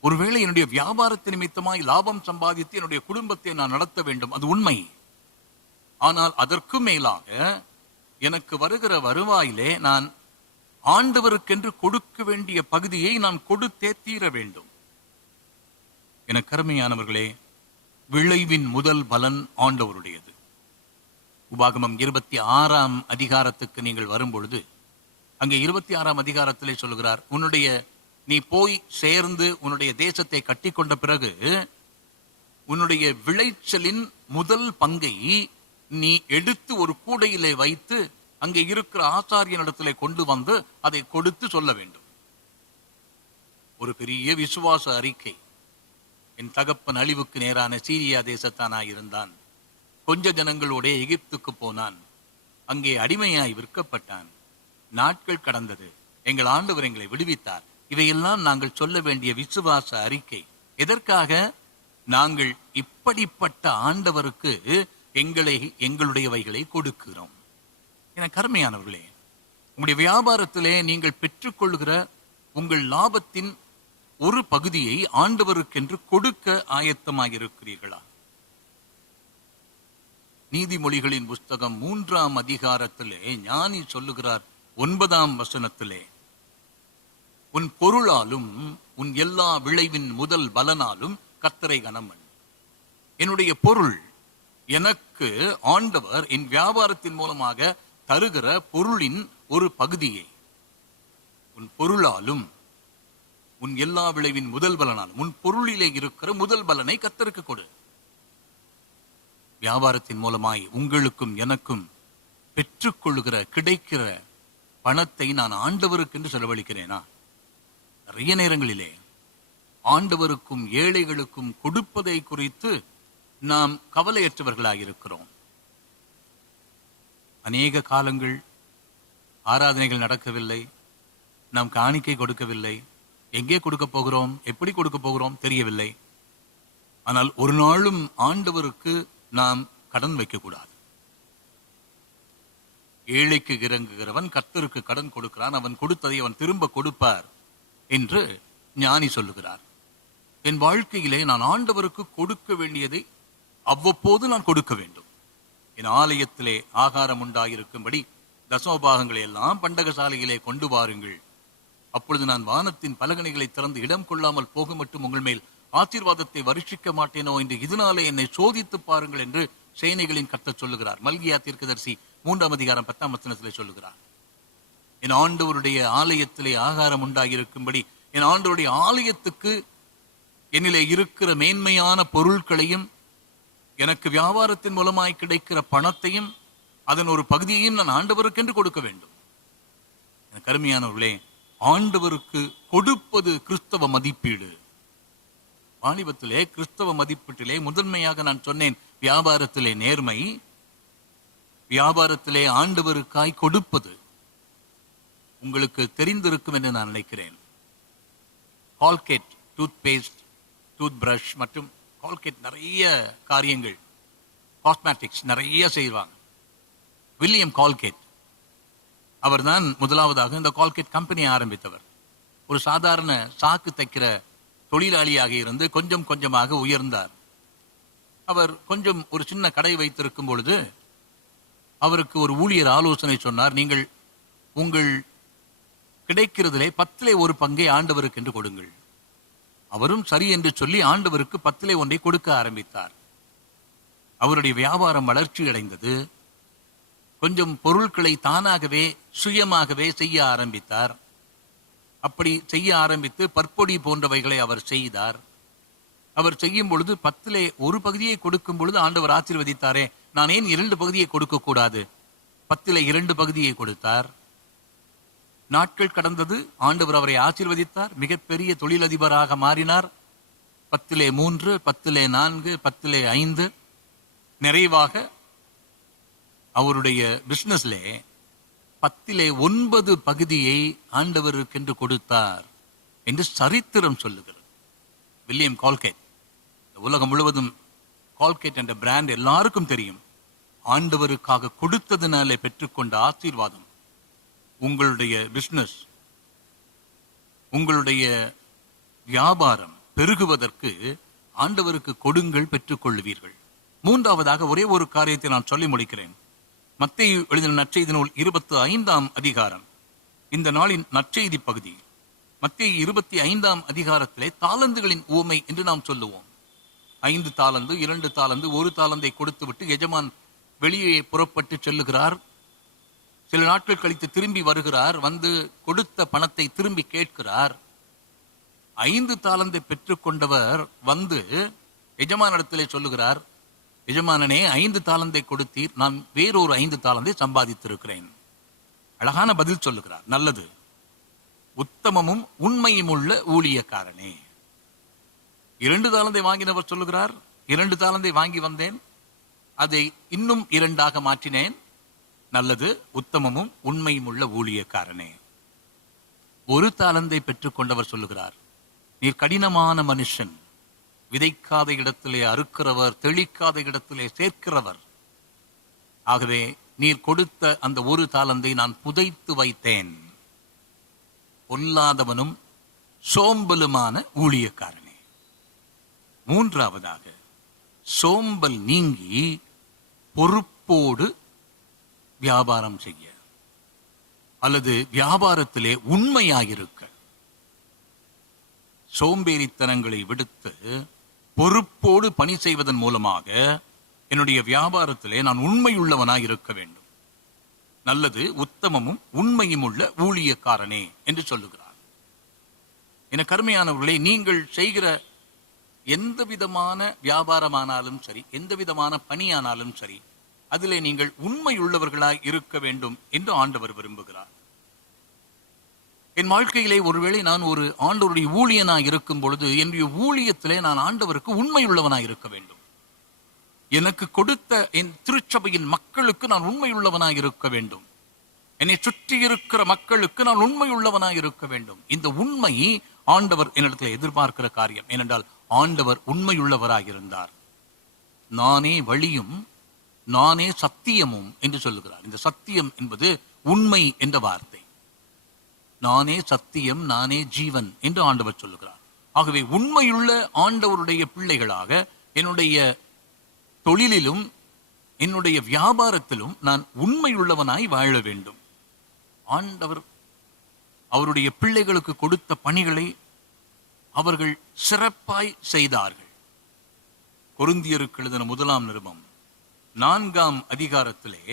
ஒருவேளை என்னுடைய வியாபாரத்தின் நிமித்தமாய் லாபம் சம்பாதித்து என்னுடைய குடும்பத்தை நான் நடத்த வேண்டும், அது உண்மை. ஆனால் அதற்கு மேலாக எனக்கு வருகிற வருவாயிலே நான் ஆண்டவருக்கென்று கொடுக்க வேண்டிய பகுதியை நான் கொடுத்தே தீர வேண்டும். என கருமையானவர்களே, விளைவின் முதல் பலன் ஆண்டவருடையது. உபாகமம் 26ஆம் அதிகாரத்துக்கு நீங்கள் வரும்பொழுது அங்கே 26ஆம் அதிகாரத்திலே சொல்லுகிறார், நீ போய் சேர்ந்து உன்னுடைய தேசத்தை கட்டி கொண்ட பிறகு உன்னுடைய விளைச்சலின் முதல் பங்கை நீ எடுத்து ஒரு கூடையிலே வைத்து அங்கே இருக்கிற ஆசாரியனிடத்திலே கொண்டு வந்து அதை கொடுத்து சொல்ல வேண்டும். ஒரு பெரிய விசுவாச அறிக்கை. என் தகப்பன் அழிவுக்கு நேரான சீரியா தேசத்தானாயிருந்தான். கொஞ்ச ஜனங்களோட எகிப்துக்கு போனான். அங்கே அடிமையாய் விற்கப்பட்டான். நாட்கள் கடந்தது. எங்கள் ஆண்டவர் எங்களை விடுவித்தார். இவையெல்லாம் நாங்கள் சொல்ல வேண்டிய விசுவாச அறிக்கை. எதற்காக? நாங்கள் இப்படிப்பட்ட ஆண்டவருக்கு எங்களுடையவைகளை கொடுக்கிறோம். என கருமையானவர்களே, உங்களுடைய வியாபாரத்திலே நீங்கள் பெற்றுக்கொள்கிற உங்கள் லாபத்தின் ஒரு பகுதியை ஆண்டவருக்கென்று கொடுக்க ஆயத்தமாயிருக்கிறீர்களா? நீதிமொழிகளின் புஸ்தகம் 3ஆம் அதிகாரத்திலே ஞானி சொல்லுகிறார் 9ஆம் வசனத்திலே, உன் பொருளாலும் உன் எல்லா விளைவின் முதல் பலனாலும் கர்த்தரை கனம் பண்ணு. என்னுடைய பொருள், எனக்கு ஆண்டவர் என் வியாபாரத்தின் மூலமாக தருகிற பொருளின் ஒரு பகுதியை, உன் பொருளாலும் உன் எல்லா விளைவின் முதல் பலனாலும், உன் பொருளிலே இருக்கிற முதல் பலனை கர்த்தருக்கு கொடு. வியாபாரத்தின் மூலமாய் உங்களுக்கும் எனக்கும் பெற்றுக்கொள்ளுகிற கிடைக்கிற பணத்தை நான் ஆண்டவருக்கு என்று செலவழிக்கிறேனா? நிறைய நேரங்களிலே ஆண்டவருக்கும் ஏழைகளுக்கும் கொடுப்பதை குறித்து நாம் கவலையற்றவர்களாயிருக்கிறோம். அநேக காலங்கள் ஆராதனைகள் நடக்கவில்லை, நாம் காணிக்கை கொடுக்கவில்லை. எங்கே கொடுக்க போகிறோம், எப்படி கொடுக்க போகிறோம் தெரியவில்லை. ஆனால் ஒரு நாளும் ஆண்டவருக்கு நாம் கடன் வைக்கக்கூடாது. ஏழைக்கு இறங்குகிறவன் கர்த்தருக்கு கடன் கொடுக்கிறான், அவன் கொடுத்ததை அவன் திரும்ப கொடுப்பார் என்று ஞானி சொல்லுகிறார். என் வாழ்க்கையிலே நான் ஆண்டவருக்கு கொடுக்க வேண்டியதை அவ்வப்போது நான் கொடுக்க வேண்டும். என் ஆலயத்திலே ஆகாரம் உண்டாயிருக்கும்படி தசமபாகங்களை எல்லாம் பண்டகசாலையிலே கொண்டு வாருங்கள். அப்பொழுது நான் வானத்தின் பலகணிகளை திறந்து இடம் கொள்ளாமல் போக மட்டும் உங்கள் மேல் ஆசீர்வாதத்தை வருஷிக்க மாட்டேனோ என்று இதனாலே என்னை சோதித்து பாருங்கள் என்று சேனைகளின் கர்த்தர் சொல்லுகிறார். மல்கியா தீர்க்கதரிசி 3ஆம் அதிகாரம் 10ஆம் வசனத்திலே சொல்லுகிறார். என் ஆண்டவருடைய ஆலயத்திலே ஆகாரம் உண்டாகியிருக்கும்படி என் ஆண்டவருடைய ஆலயத்துக்கு என்னிலே இருக்கிற மேன்மையான பொருட்களையும் எனக்கு வியாபாரத்தின் மூலமாய் கிடைக்கிற பணத்தையும் அதன் ஒரு பகுதியையும் நான் ஆண்டவருக்கென்று கொடுக்க வேண்டும். எனக்கு அருமையானவர்களே, ஆண்டவருக்கு கொடுப்பது கிறிஸ்தவ மதிப்பீடு. வாணிபத்திலே, கிறிஸ்தவ மதிப்பீட்டிலே முதன்மையாக நான் சொன்னேன், வியாபாரத்திலே நேர்மை, வியாபாரத்திலே ஆண்டவருக்காய் கொடுப்பது. உங்களுக்கு தெரிந்திருக்கும் என்று நான் நினைக்கிறேன். Colgate toothpaste, toothbrush மற்றும் கால்கேட் நிறைய காரியங்கள், காஸ்மெட்டிக்ஸ் நிறைய செய்வாங்க. வில்லியம் கால்கேட் அவர்தான் முதலாவதாக இந்த கால்கேட் கம்பெனியை ஆரம்பித்தவர். ஒரு சாதாரண சாக்கு தைக்கிற தொழிலாளியாக இருந்து கொஞ்சம் கொஞ்சமாக உயர்ந்தார். அவர் கொஞ்சம் ஒரு சின்ன கடை வைத்திருக்கும் பொழுது அவருக்கு ஒரு ஊழியர் ஆலோசனை சொன்னார், நீங்கள் உங்கள் கிடைக்கிறதிலே 10% ஆண்டவருக்கு என்று கொடுங்கள். அவரும் சரி என்று சொல்லி ஆண்டவருக்கு 10% கொடுக்க ஆரம்பித்தார். அவருடைய வியாபாரம் வளர்ச்சி அடைந்தது. கொஞ்சம் பொருட்களை தானாகவே சுயமாகவே செய்ய ஆரம்பித்தார். அப்படி செய்ய ஆரம்பித்து பற்பொடி போன்றவைகளை அவர் செய்தார். அவர் செய்யும் பொழுது 10% கொடுக்கும் பொழுது ஆண்டவர் ஆசீர்வதித்தாரே, நான் ஏன் 2 கொடுக்க கூடாது? 10% கொடுத்தார். நாட்கள் கடந்தது, ஆண்டவர் அவரை ஆசீர்வதித்தார். மிகப்பெரிய தொழிலதிபராக மாறினார். 10% 4%, 5%, நிறைவாக அவருடைய பிசினஸ்ல 9% ஆண்டவருக்கென்று கொடுத்தார் என்று சரித்திரம் சொல்லுகிறது. வில்லியம் கால்கேட், உலகம் முழுவதும் கால்கேட் என்ற பிராண்ட் எல்லாருக்கும் தெரியும். ஆண்டவருக்காக கொடுத்ததுனாலே பெற்றுக்கொண்ட ஆசீர்வாதம். உங்களுடைய பிசினஸ், உங்களுடைய வியாபாரம் பெருகுவதற்கு ஆண்டவருக்கு கொடுங்கள், பெற்றுக்கொள்வீர்கள். மூன்றாவதாக ஒரே ஒரு காரியத்தை நான் சொல்லி முடிக்கிறேன். மத்தேயு எழுதின நற்செய்தி நூல் 25ஆம் அதிகாரம், இந்த நாளின் நற்செய்தி பகுதி. மத்தேயு 25ஆம் அதிகாரத்திலே தாலந்துகளின் உவமை என்று நாம் சொல்லுவோம். 5 தாலந்து, 2 தாலந்து, 1 தாலந்தை கொடுத்து விட்டு எஜமான் வெளியே புறப்பட்டு செல்லுகிறார். சில நாட்கள் கழித்து திரும்பி வருகிறார். வந்து கொடுத்த பணத்தை திரும்பி கேட்கிறார். 5 தாலந்தை பெற்றுக்கொண்டவர் வந்து எஜமானிடத்திலே சொல்லுகிறார், எஜமானனே, 5 தாலந்தை கொடுத்தீர், நான் வேறொரு 5 தாலந்தை சம்பாதித்திருக்கிறேன். அழகான பதில் சொல்லுகிறார். நல்லது, உத்தமமும் உண்மையும் உள்ள ஊழியக்காரனே. 2 தாலந்தை வாங்கினவர் சொல்லுகிறார், 2 தாலந்தை வாங்கி வந்தேன், அதை இன்னும் 2ஆக மாற்றினேன். நல்லது, உத்தமமும் உண்மையும் உள்ள ஊழியக்காரனே. 1 தாலந்தை பெற்றுக்கொண்டவர் சொல்லுகிறார், நீர் கடினமான மனுஷன், விதைக்காத இடத்திலே அறுக்கிறவர், தெளிக்காத இடத்திலே சேர்க்கிறவர். ஆகவே நீர் கொடுத்த அந்த 1 தாலந்தை நான் புதைத்து வைத்தேன். பொல்லாதவனும் சோம்பலுமான ஊழியக்காரனே. மூன்றாவதாக, சோம்பல் நீங்கி பொறுப்போடு வியாபாரம் செய்ய அல்லது வியாபாரத்திலே உண்மையாயிருக்க, சோம்பேறித்தனங்களை விடுத்து பொறுப்போடு பணி செய்வதன் மூலமாக என்னுடைய வியாபாரத்திலே நான் உண்மையுள்ளவனாய் இருக்க வேண்டும். நல்லது, உத்தமமும் உண்மையும் உள்ள ஊழியக்காரனே என்று சொல்லுகிறார். என கருமையானவர்களே, நீங்கள் செய்கிற எந்த விதமான வியாபாரமானாலும் சரி, எந்த விதமான பணியானாலும் சரி, அதிலே நீங்கள் உண்மையுள்ளவர்களாய் இருக்க வேண்டும் என்று ஆண்டவர் விரும்புகிறார். என் வாழ்க்கையிலே ஒருவேளை நான் ஒரு ஆண்டவருடைய ஊழியனாய் இருக்கும் பொழுது என்னுடைய ஊழியத்திலே நான் ஆண்டவருக்கு உண்மையுள்ளவனாய் இருக்க வேண்டும். எனக்கு கொடுத்த என் திருச்சபையின் மக்களுக்கு நான் உண்மையுள்ளவனாய் இருக்க வேண்டும். என்னை சுற்றி இருக்கிற மக்களுக்கு நான் உண்மையுள்ளவனாய் இருக்க வேண்டும். இந்த உண்மை ஆண்டவர் என்னிடத்தில் எதிர்பார்க்கிற காரியம். ஏனென்றால் ஆண்டவர் உண்மையுள்ளவராய் இருந்தார். நானே வழியும் நானே சத்தியமும் என்று சொல்லுகிறார். இந்த சத்தியம் என்பது உண்மை என்ற வார்த்தை. நானே சத்தியம், நானே ஜீவன் என்று ஆண்டவர் சொல்லுகிறார். ஆகவே உண்மையுள்ள ஆண்டவருடைய பிள்ளைகளாக என்னுடைய தொழிலிலும் என்னுடைய வியாபாரத்திலும் நான் உண்மையுள்ளவனாய் வாழ வேண்டும். ஆண்டவர் அவருடைய பிள்ளைகளுக்கு கொடுத்த பணிகளை அவர்கள் சிறப்பாய் செய்தார்கள். கொரிந்தியருக்கு எழுதின 1ஆம் நிருபம் 4ஆம் அதிகாரத்திலே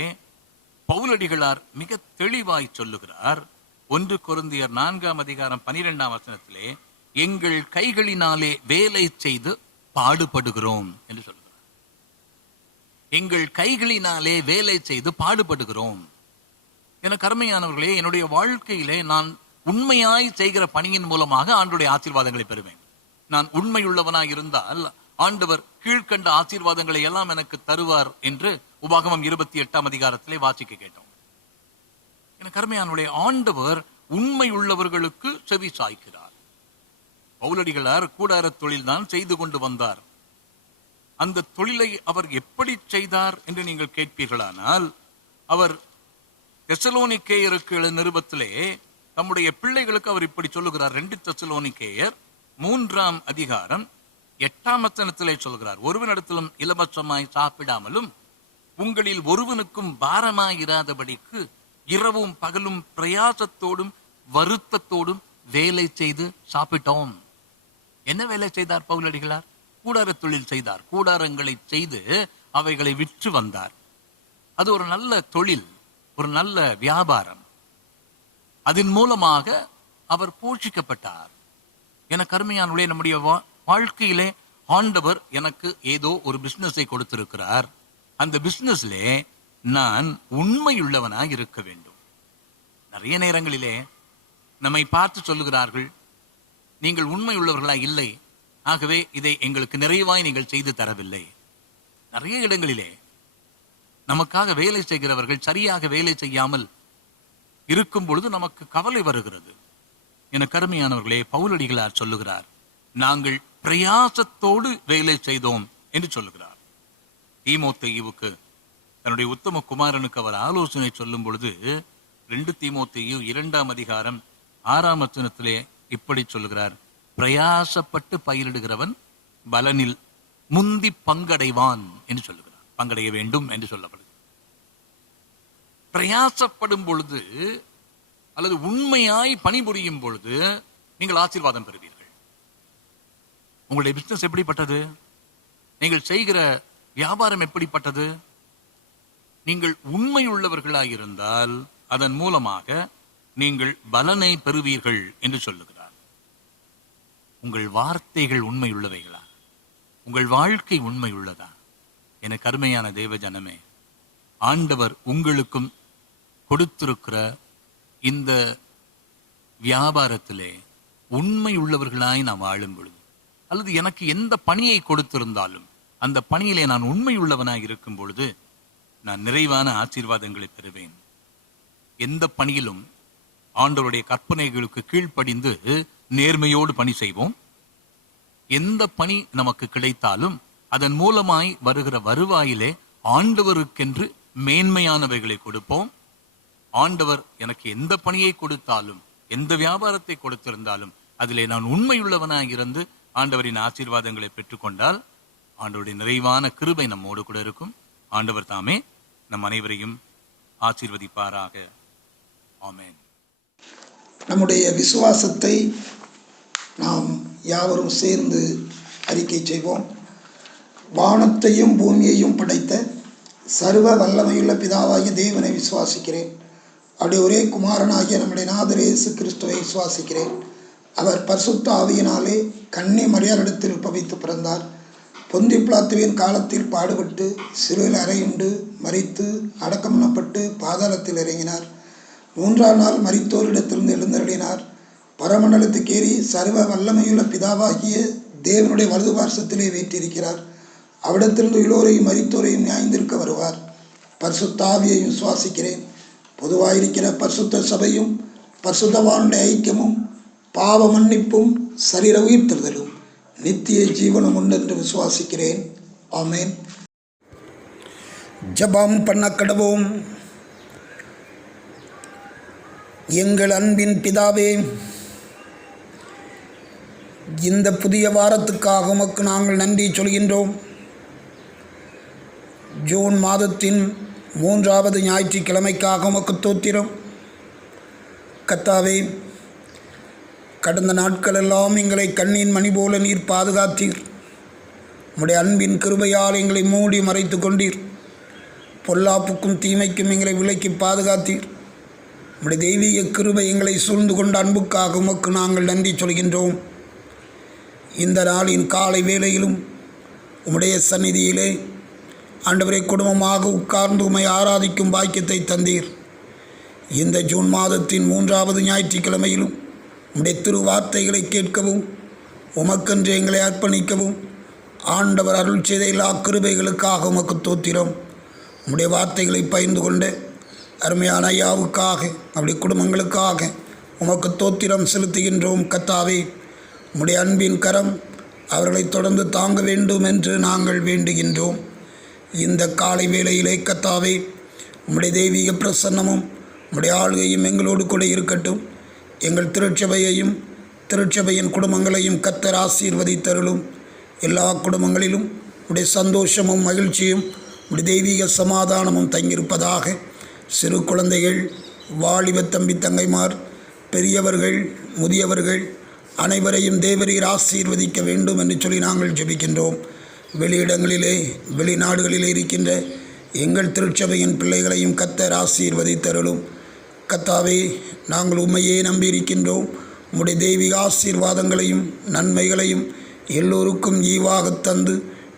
பவுலடிகளார் மிக தெளிவாய் சொல்லுகிறார். 1 கொரிந்தியர் 4ஆம் அதிகாரம் 12ஆம் வசனத்திலே, எங்கள் கைகளினாலே வேலை செய்து பாடுபடுகிறோம் என்று சொல்லுகிறார். எங்கள் கைகளினாலே வேலை செய்து பாடுபடுகிறோம். என கருமையானவர்களே, என்னுடைய வாழ்க்கையிலே நான் உண்மையாய் செய்கிற பணியின் மூலமாக ஆண்டவருடைய ஆசீர்வாதங்களை பெறுவேன். நான் உண்மையுள்ளவனாய் இருந்தால் ஆண்டவர் கீழ்கண்ட ஆசீர்வாதங்களை எல்லாம் எனக்கு தருவார் என்று உபாகமம் 28 அதிகாரத்திலே வாசிக்க கேட்டோம். எனக்கு அருமையானுடைய ஆண்டவர் உண்மை உள்ளவர்களுக்கு செவி சாய்க்கிறார். பவுலடிகளார் கூடார தொழில் தான் செய்து கொண்டு வந்தார். அந்த தொழிலை அவர் எப்படி செய்தார் என்று நீங்கள் கேட்பீர்களானால், அவர் தெசலோனிக்கேயருக்கு எழுதின நிருபத்திலே தம்முடைய பிள்ளைகளுக்கு அவர் இப்படி சொல்லுகிறார். 2 தெசலோனிக்கேயர் 3 அதிகாரம் 8 வசனத்திலே சொல்கிறார், ஒருவனிடத்திலும் இலவசமாய் சாப்பிடாமலும் உங்களில் ஒருவனுக்கும் பாரமாயிராதபடிக்கு இரவும் பகலும் பிரயாசத்தோடும் வருத்தத்தோடும் வேலை செய்து சாப்பிட்டோம். என்ன வேலை செய்தார் பவுலடிகளார்? கூடார தொழில் செய்தார். கூடாரங்களை செய்து அவைகளை விற்று வந்தார். அது ஒரு நல்ல தொழில், ஒரு நல்ல வியாபாரம். அதன் மூலமாக அவர் போஷிக்கப்பட்டார். எனக்கு அருமையானுடைய நம்முடைய வாழ்க்கையிலே ஆண்டவர் எனக்கு ஏதோ ஒரு பிசினஸை கொடுத்திருக்கிறார். அந்த பிசினஸ்லே நான் உண்மையுள்ளவனாய் இருக்க வேண்டும். நிறைய நேரங்களிலே நம்மை பார்த்து சொல்லுகிறார்கள், நீங்கள் உண்மையுள்ளவர்களாய் இல்லை, ஆகவே இதை எங்களுக்கு நிறைவாய் நீங்கள் செய்து தரவில்லை. நிறைய இடங்களிலே நமக்காக வேலை செய்கிறவர்கள் சரியாக வேலை செய்யாமல் இருக்கும் பொழுது நமக்கு கவலை வருகிறது. என கருமையானவர்களே, பவுலடிகளார் சொல்லுகிறார், நாங்கள் பிரயாசத்தோடு வேலை செய்தோம் என்று சொல்லுகிறார். தீமோத்தேயுவுக்கு தன்னுடைய உத்தம குமாரனுக்கு அவர் ஆலோசனை சொல்லும் பொழுது 2 தீமோத்தேயு 2 அதிகாரம் 6 வசனத்திலே இப்படி சொல்லுகிறார், பிரயாசப்பட்டு பயிரிடுகிறவன் பலனில் முந்தி பங்கடைவான் என்று சொல்லுகிறார். பங்கடைய வேண்டும் என்று சொல்லப்படுது. பிரயாசப்படும் பொழுது அல்லது உண்மையாய் பணிபுரியும் பொழுது நீங்கள் ஆசீர்வாதம் பெறுவீர்கள். உங்களுடைய பிசினஸ் எப்படிப்பட்டது? நீங்கள் செய்கிற வியாபாரம் எப்படிப்பட்டது? நீங்கள் உண்மையுள்ளவர்களாய் இருந்தால் அதன் மூலமாக நீங்கள் பலனை பெறுவீர்கள் என்று சொல்லுகிறார். உங்கள் வார்த்தைகள் உண்மையுள்ளவைகளா? உங்கள் வாழ்க்கை உண்மையுள்ளதா? என கருமையான தேவ ஜனமே, ஆண்டவர் உங்களுக்கும் கொடுத்திருக்கிற இந்த வியாபாரத்திலே உண்மை உள்ளவர்களாய் நாம் வாழும் பொழுது, அல்லது எனக்கு எந்த பணியை கொடுத்திருந்தாலும் அந்த பணியிலே நான் உண்மை உள்ளவனாய் இருக்கும் பொழுது நான் நிறைவான ஆசீர்வாதங்களை பெறுவேன். எந்த பணியிலும் ஆண்டவருடைய கற்பனைகளுக்கு கீழ்ப்படிந்து நேர்மையோடு பணி செய்வோம். எந்த பணி நமக்கு கிடைத்தாலும் அதன் மூலமாய் வருகிற வருவாயிலே ஆண்டவருக்கென்று மேன்மையானவைகளை கொடுப்போம். ஆண்டவர் எனக்கு எந்த பணியை கொடுத்தாலும் எந்த வியாபாரத்தை கொடுத்திருந்தாலும் அதிலே நான் உண்மையுள்ளவனாய் இருந்து ஆண்டவரின் ஆசீர்வாதங்களை பெற்றுக்கொண்டால் ஆண்டவருடைய நிறைவான கிருபை நம்மோடு கூட இருக்கும். ஆண்டவர் தாமே நம் அனைவரையும் ஆசீர்வதிப்பாராக. ஆமென். நம்முடைய விசுவாசத்தை நாம் யாவரும் சேர்ந்து அறிக்கை செய்வோம். வானத்தையும் பூமியையும் படைத்த சர்வ வல்லமையுள்ள பிதாவாகிய தேவனை விசுவாசிக்கிறேன். அவருடைய ஒரே குமாரனாகிய நம்முடைய நாதர் இயேசு கிறிஸ்துவை விசுவாசிக்கிறேன். அவர் பரிசுத்த ஆவியினாலே கன்னி மரியாளிடத்தில் பவித்து பிறந்தார். பொந்தி பிலாத்துவின் காலத்தில் பாடுபட்டு சிலுவையில் அறையுண்டு மரித்து அடக்கமனப்பட்டு பாதாளத்தில் இறங்கினார். 3ஆம் நாள் மரித்தோரிடத்திலிருந்து எழுந்தருளினார். பரமண்டலத்துக்கு ஏறி சர்வ வல்லமையுள்ள பிதாவாகிய தேவனுடைய வலது பார்சத்திலே வீற்றிருக்கிறார். அவிடத்திலிருந்து எல்லோரையும் மரித்தோரையும் நியாயந்திருக்க வருவார். பரிசுத்த ஆவியையும் சுவாசிக்கிறேன். பொதுவாயிருக்கிற பரிசுத்த சபையும் பரிசுத்தவானுடைய ஐக்கியமும் பாவ மன்னிப்பும் சரீர உயிர்த்தெழுதலும் நித்திய ஜீவனம் உண்டென்று விசுவாசிக்கிறேன். ஆமென். ஜெபம் பண்ண கடவோம். எங்கள் அன்பின் பிதாவே, இந்த புதிய வாரத்துக்காக உமக்கு நாங்கள் நன்றி சொல்கின்றோம். ஜூன் மாதத்தின் 3வது ஞாயிற்றுக்கிழமைக்காக உமக்கு தோத்திரம். கர்த்தாவே, கடந்த நாட்களெல்லாம் எங்களை கண்ணின் மணி போல நீர் பாதுகாத்தீர். உம்முடைய அன்பின் கிருபையால் எங்களை மூடி மறைத்து கொண்டீர். பொல்லாப்புக்கும் தீமைக்கும் எங்களை விலக்கி பாதுகாத்தீர். உம்முடைய தெய்வீக கிருபை எங்களை சூழ்ந்து கொண்ட அன்புக்காக உமக்கு நாங்கள் நன்றி சொல்கின்றோம். இந்த நாளின் காலை வேளையிலும் உம்முடைய சந்நிதியிலே ஆண்டவரை குடும்பமாக உட்கார்ந்து உம்மை ஆராதிக்கும் பாக்கியத்தை தந்தீர். இந்த ஜூன் மாதத்தின் 3வது ஞாயிற்றுக்கிழமையிலும் உம்முடைய திருவார்த்தைகளை கேட்கவும் உமக்கென்று எங்களை அர்ப்பணிக்கவும் ஆண்டவர் அருள் செய்த எல்லா கிருபைகளுக்காக உமக்கு தோத்திரம். உம்முடைய வார்த்தைகளை பகிர்ந்து கொண்ட அருமையான ஐயாவுக்காக அவருடைய குடும்பங்களுக்காக உமக்கு தோத்திரம் செலுத்துகின்றோம். கர்த்தாவே, உம்முடைய அன்பின் கரம் அவர்களை தொடர்ந்து தாங்க வேண்டும் என்று நாங்கள் வேண்டுகின்றோம். இந்த காலை வேளையிலே கர்த்தாவே, உம்முடைய தெய்வீக பிரசன்னமும் உம்முடைய ஆளுகையும் எங்களோடு கூட இருக்கட்டும். எங்கள் திருச்சபையையும் திருச்சபையின் குடும்பங்களையும் கர்த்தர் ஆசீர்வதித்தருளும். எல்லா குடும்பங்களிலும் உடைய சந்தோஷமும் மகிழ்ச்சியும் உடைய தெய்வீக சமாதானமும் தங்கியிருப்பதாக. சிறு குழந்தைகள், வாலிப தம்பி தங்கைமார், பெரியவர்கள், முதியவர்கள் அனைவரையும் தேவரீர் ஆசீர்வதிக்க வேண்டும் என்று சொல்லி நாங்கள் ஜெபிக்கின்றோம். வெளியிடங்களிலே வெளிநாடுகளிலே இருக்கின்ற எங்கள் திருச்சபையின் பிள்ளைகளையும் கர்த்தர் ஆசீர்வதித்தருளும். கர்த்தாவே, நாங்கள் உம்மையே நம்பியிருக்கின்றோம். உம்முடைய தெய்வீக ஆசீர்வாதங்களையும் நன்மைகளையும் எல்லோருக்கும் ஈவாக தந்து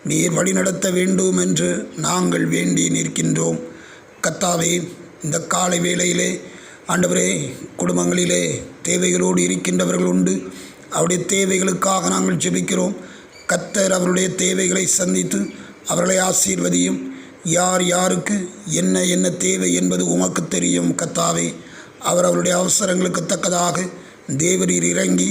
நீர் வழிநடத்த வேண்டும் என்று நாங்கள் வேண்டி நிற்கின்றோம். கர்த்தாவே, இந்த காலை வேளையிலே ஆண்டவரே, குடும்பங்களிலே தேவைகளோடு இருக்கின்றவர்கள் உண்டு. அவருடைய தேவைகளுக்காக நாங்கள் ஜெபிக்கிறோம். கர்த்தர் அவருடைய தேவைகளை சந்தித்து அவர்களை ஆசீர்வதியும். யார் யாருக்கு என்ன என்ன தேவை என்பது உமக்கு தெரியும். கர்த்தாவே, அவருடைய அவசரங்களுக்கு தக்கதாக தேவரீர் இறங்கி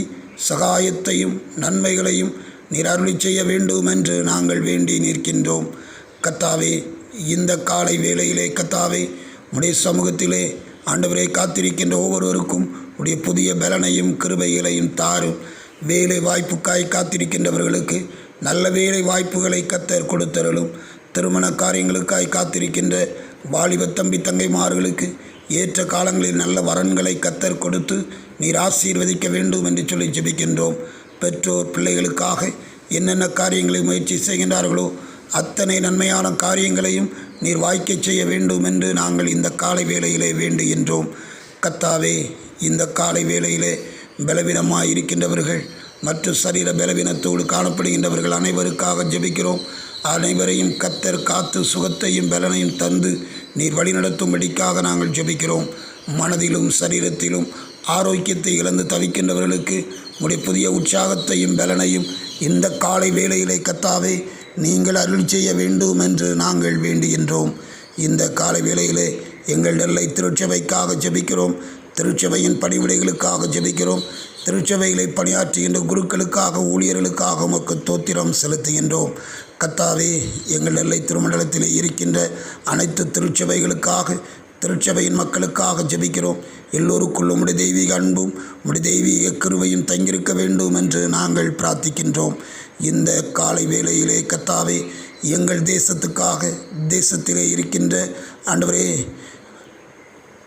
சகாயத்தையும் நன்மைகளையும் நீர் அருளி செய்ய வேண்டும் என்று நாங்கள் வேண்டி நிற்கின்றோம். கர்த்தாவே, இந்த காலை வேளையிலே கர்த்தாவே, உடைய சமூகத்திலே ஆண்டவரை காத்திருக்கின்ற ஒவ்வொருவருக்கும் உடைய புதிய பலனையும் கிருபைகளையும் தாரும். வேலை வாய்ப்புக்காய் காத்திருக்கின்றவர்களுக்கு நல்ல வேலை வாய்ப்புகளை கர்த்தர் கொடுத்தருளும். திருமண காரியங்களுக்காய் காத்திருக்கின்ற வாலிப தம்பி தங்கைமார்களுக்கு ஏற்ற காலங்களில் நல்ல வரன்களை கர்த்தர் கொடுத்து நீர் ஆசீர்வதிக்க வேண்டும் என்று சொல்லி ஜெபிக்கின்றோம். பெற்றோர் பிள்ளைகளுக்காக என்னென்ன காரியங்களை முயற்சி செய்கின்றார்களோ அத்தனை நன்மையான காரியங்களையும் நீர் வாய்க்கச் செய்ய வேண்டும் என்று நாங்கள் இந்த காலை வேளையிலே வேண்டுகின்றோம். கர்த்தாவே, இந்த காலை வேளையிலே பலவீனமாக இருக்கின்றவர்கள் மற்றும் சரீர பலவீனத்தோடு காணப்படுகின்றவர்கள் அனைவருக்காக ஜெபிக்கிறோம். அனைவரையும் கர்த்தர் காத்து சுகத்தையும் பலனையும் தந்து நீர் வழிநடத்தும்படிக்காக நாங்கள் ஜெபிக்கிறோம். மனதிலும் சரீரத்திலும் ஆரோக்கியத்தை இழந்து தவிக்கின்றவர்களுக்கு உடைய புதிய உற்சாகத்தையும் பலனையும் இந்த காலை வேளையிலே கர்த்தாவே நீங்கள் அருள் செய்ய வேண்டும் என்று நாங்கள் வேண்டுகின்றோம். இந்த காலை வேளையிலே எங்கள் நெல்லை திருச்சபைக்காக ஜெபிக்கிறோம். திருச்சபையின் பணிவிடைகளுக்காக ஜெபிக்கிறோம். திருச்சபைகளை பணியாற்றுகின்ற குருக்களுக்காக ஊழியர்களுக்காக உமக்கு தோத்திரம் செலுத்துகின்றோம். கர்த்தாவே, எங்கள் நெல்லை திருமண்டலத்திலே இருக்கின்ற அனைத்து திருச்சபைகளுக்காக திருச்சபையின் மக்களுக்காக ஜெபிக்கிறோம். எல்லோருக்குள்ளும் உம்முடைய தெய்வீக அன்பும் உம்முடைய தெய்வீக கிருபையும் தங்கியிருக்க வேண்டும் என்று நாங்கள் பிரார்த்திக்கின்றோம். இந்த காலை வேளையிலே கர்த்தாவே, எங்கள் தேசத்துக்காக தேசத்திலே இருக்கின்ற ஆண்டவரே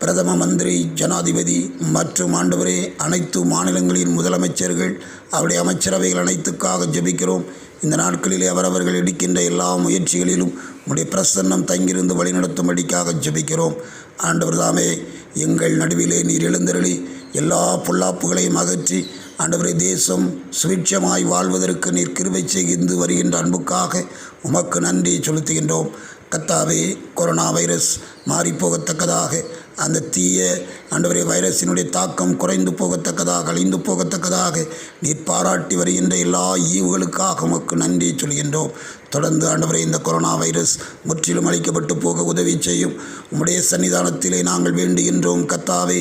பிரதம மந்திரி, ஜனாதிபதி மற்றும் ஆண்டவரே அனைத்து மாநிலங்களின் முதலமைச்சர்கள் அவருடைய அமைச்சரவைகள் அனைத்துக்காக ஜெபிக்கிறோம். இந்த நாட்களிலே அவரவர்கள் எடுக்கின்ற எல்லா முயற்சிகளிலும் உம்முடைய பிரசன்னம் தங்கியிருந்து வழிநடத்தும்படிக்காக ஜெபிக்கிறோம். ஆண்டவர் தாமே, எங்கள் நடுவிலே நீர் எழுந்தருளி எல்லா பொல்லாப்புகளையும் அகற்றி ஆண்டவரே தேசம் சுபிட்சமாய் வாழ்வதற்கு நீர் கிருபை செய்து வருகின்ற அன்புக்காக உமக்கு நன்றி செலுத்துகின்றோம். கர்த்தாவே, கொரோனா வைரஸ் மாறிப்போகத்தக்கதாக அந்த தீய ஆண்டவரே வைரஸினுடைய தாக்கம் குறைந்து போகத்தக்கதாக அழிந்து போகத்தக்கதாக நீர் பாராட்டி வருகின்ற எல்லா ஈவுகளுக்காக உமக்கு நன்றி சொல்கின்றோம். தொடர்ந்து ஆண்டவரே இந்த கொரோனா வைரஸ் முற்றிலும் அழிக்கப்பட்டு போக உதவி செய்யும். உம்முடைய சன்னிதானத்திலே நாங்கள் வேண்டுகின்றோம். கர்த்தாவே,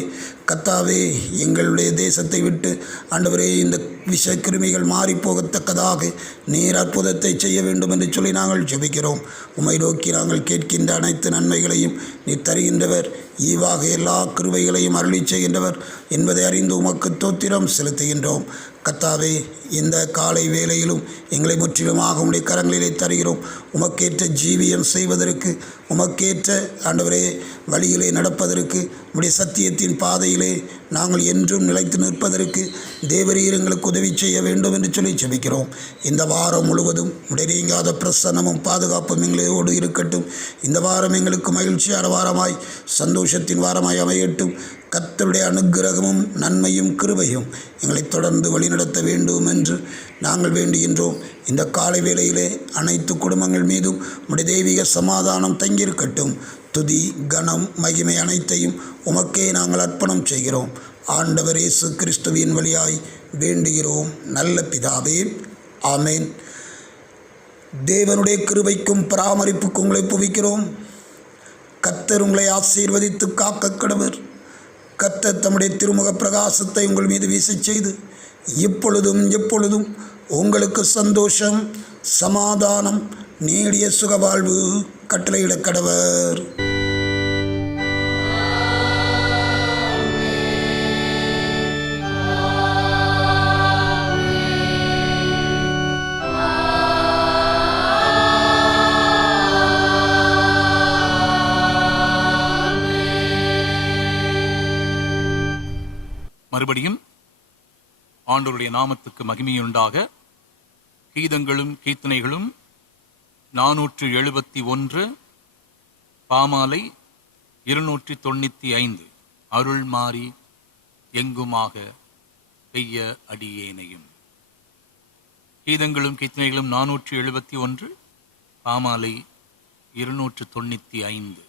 கர்த்தாவே, எங்களுடைய தேசத்தை விட்டு ஆண்டவரே இந்த விஷக்கிருமிகள் மாறிப்போகத்தக்கதாக நீர் அற்புதத்தை செய்ய வேண்டும் என்று சொல்லி நாங்கள் ஜெபிக்கிறோம். உம்மை நோக்கி நாங்கள் கேட்கின்ற அனைத்து நன்மைகளையும் நீர் தருகின்றவர், ஈவாக எல்லா கிருபைகளையும் அருளி செய்கின்றவர் என்பதை அறிந்து உமக்கு தோத்திரம் செலுத்துகின்றோம். கர்த்தாவே, இந்த காலை வேளையிலும் எங்களை முற்றிலுமாக உம்முடைய கரங்களிலே தருகிறோம். உமக்கேற்ற ஜீவியம் செய்வதற்கு, உமக்கேற்ற ஆண்டவரே வழியிலே நடப்பதற்கு, உம்முடைய சத்தியத்தின் பாதையிலே நாங்கள் என்றும் நிலைத்து நிற்பதற்கு தேவரீர் எங்களுக்கு உதவி செய்ய வேண்டும் என்று சொல்லி ஜெபிக்கிறோம். இந்த வாரம் முழுவதும் உடைய நீங்காத பிரசன்னமும் பாதுகாப்பும் எங்களோடு இருக்கட்டும். இந்த வாரம் எங்களுக்கு மகிழ்ச்சியான வாரமாய் சந்தோஷத்தின் வாரமாய் அமையட்டும். கர்த்தருடைய அனுக்கிரகமும் நன்மையும் கிருபையும் எங்களை தொடர்ந்து வழிநடத்த வேண்டும் என்று நாங்கள் வேண்டுகின்றோம். இந்த காலை வேளையிலே அனைத்து குடும்பங்கள் மீதும் உம்முடைய தெய்வீக சமாதானம் தங்கியிருக்கட்டும். துதி, கனம், மகிமை அனைத்தையும் உமக்கே நாங்கள் அர்ப்பணம் செய்கிறோம். ஆண்டவர் இயேசு கிறிஸ்துவின் வழியாய் வேண்டுகிறோம் நல்ல பிதாவே. ஆமேன். தேவனுடைய கிருபைக்கும் பராமரிப்புக்கும் உங்களை புவிக்கிறோம். கர்த்தர் உங்களை ஆசீர்வதித்து காக்க கடவர். கர்த்தர் தம்முடைய திருமுக பிரகாசத்தை உங்கள் மீது வீசச் செய்து இப்பொழுதும் எப்பொழுதும் உங்களுக்கு சந்தோஷம், சமாதானம், நீடிய சுகவாழ்வு கட்டளையிட கடவர். மறுபடியும் ஆண்டவருடைய நாமத்துக்கு மகிமையுண்டாக. கீதங்களும் கீர்த்தனைகளும் 471, பாமாலை 295, அருள் மாறி எங்குமாக பெய்ய அடியேனையும். கீதங்களும் கீர்த்தனைகளும் 471, பாமாலை 295.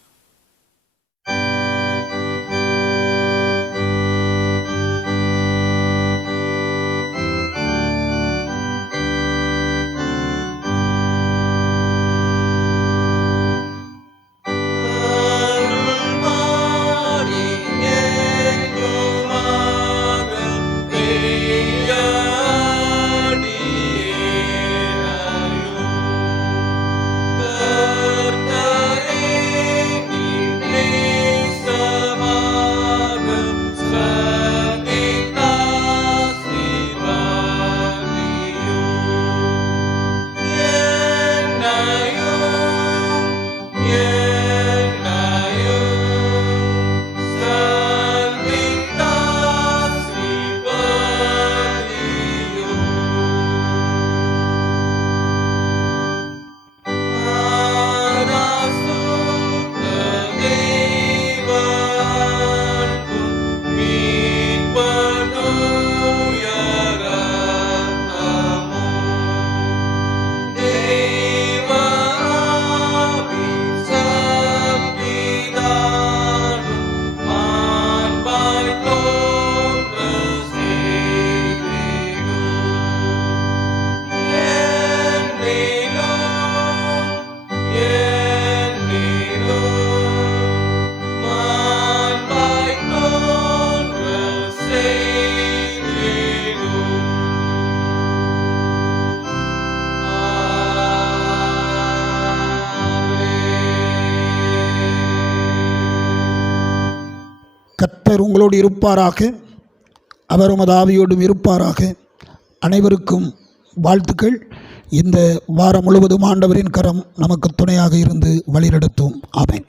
கர்த்தர் உங்களோடு இருப்பாராக. அவர் உமது ஆவியோடும் இருப்பாராக. அனைவருக்கும் வாழ்த்துக்கள். இந்த வாரம் முழுவதும் ஆண்டவரின் கரம் நமக்கு துணையாக இருந்து வழிநடத்தும். ஆமென்.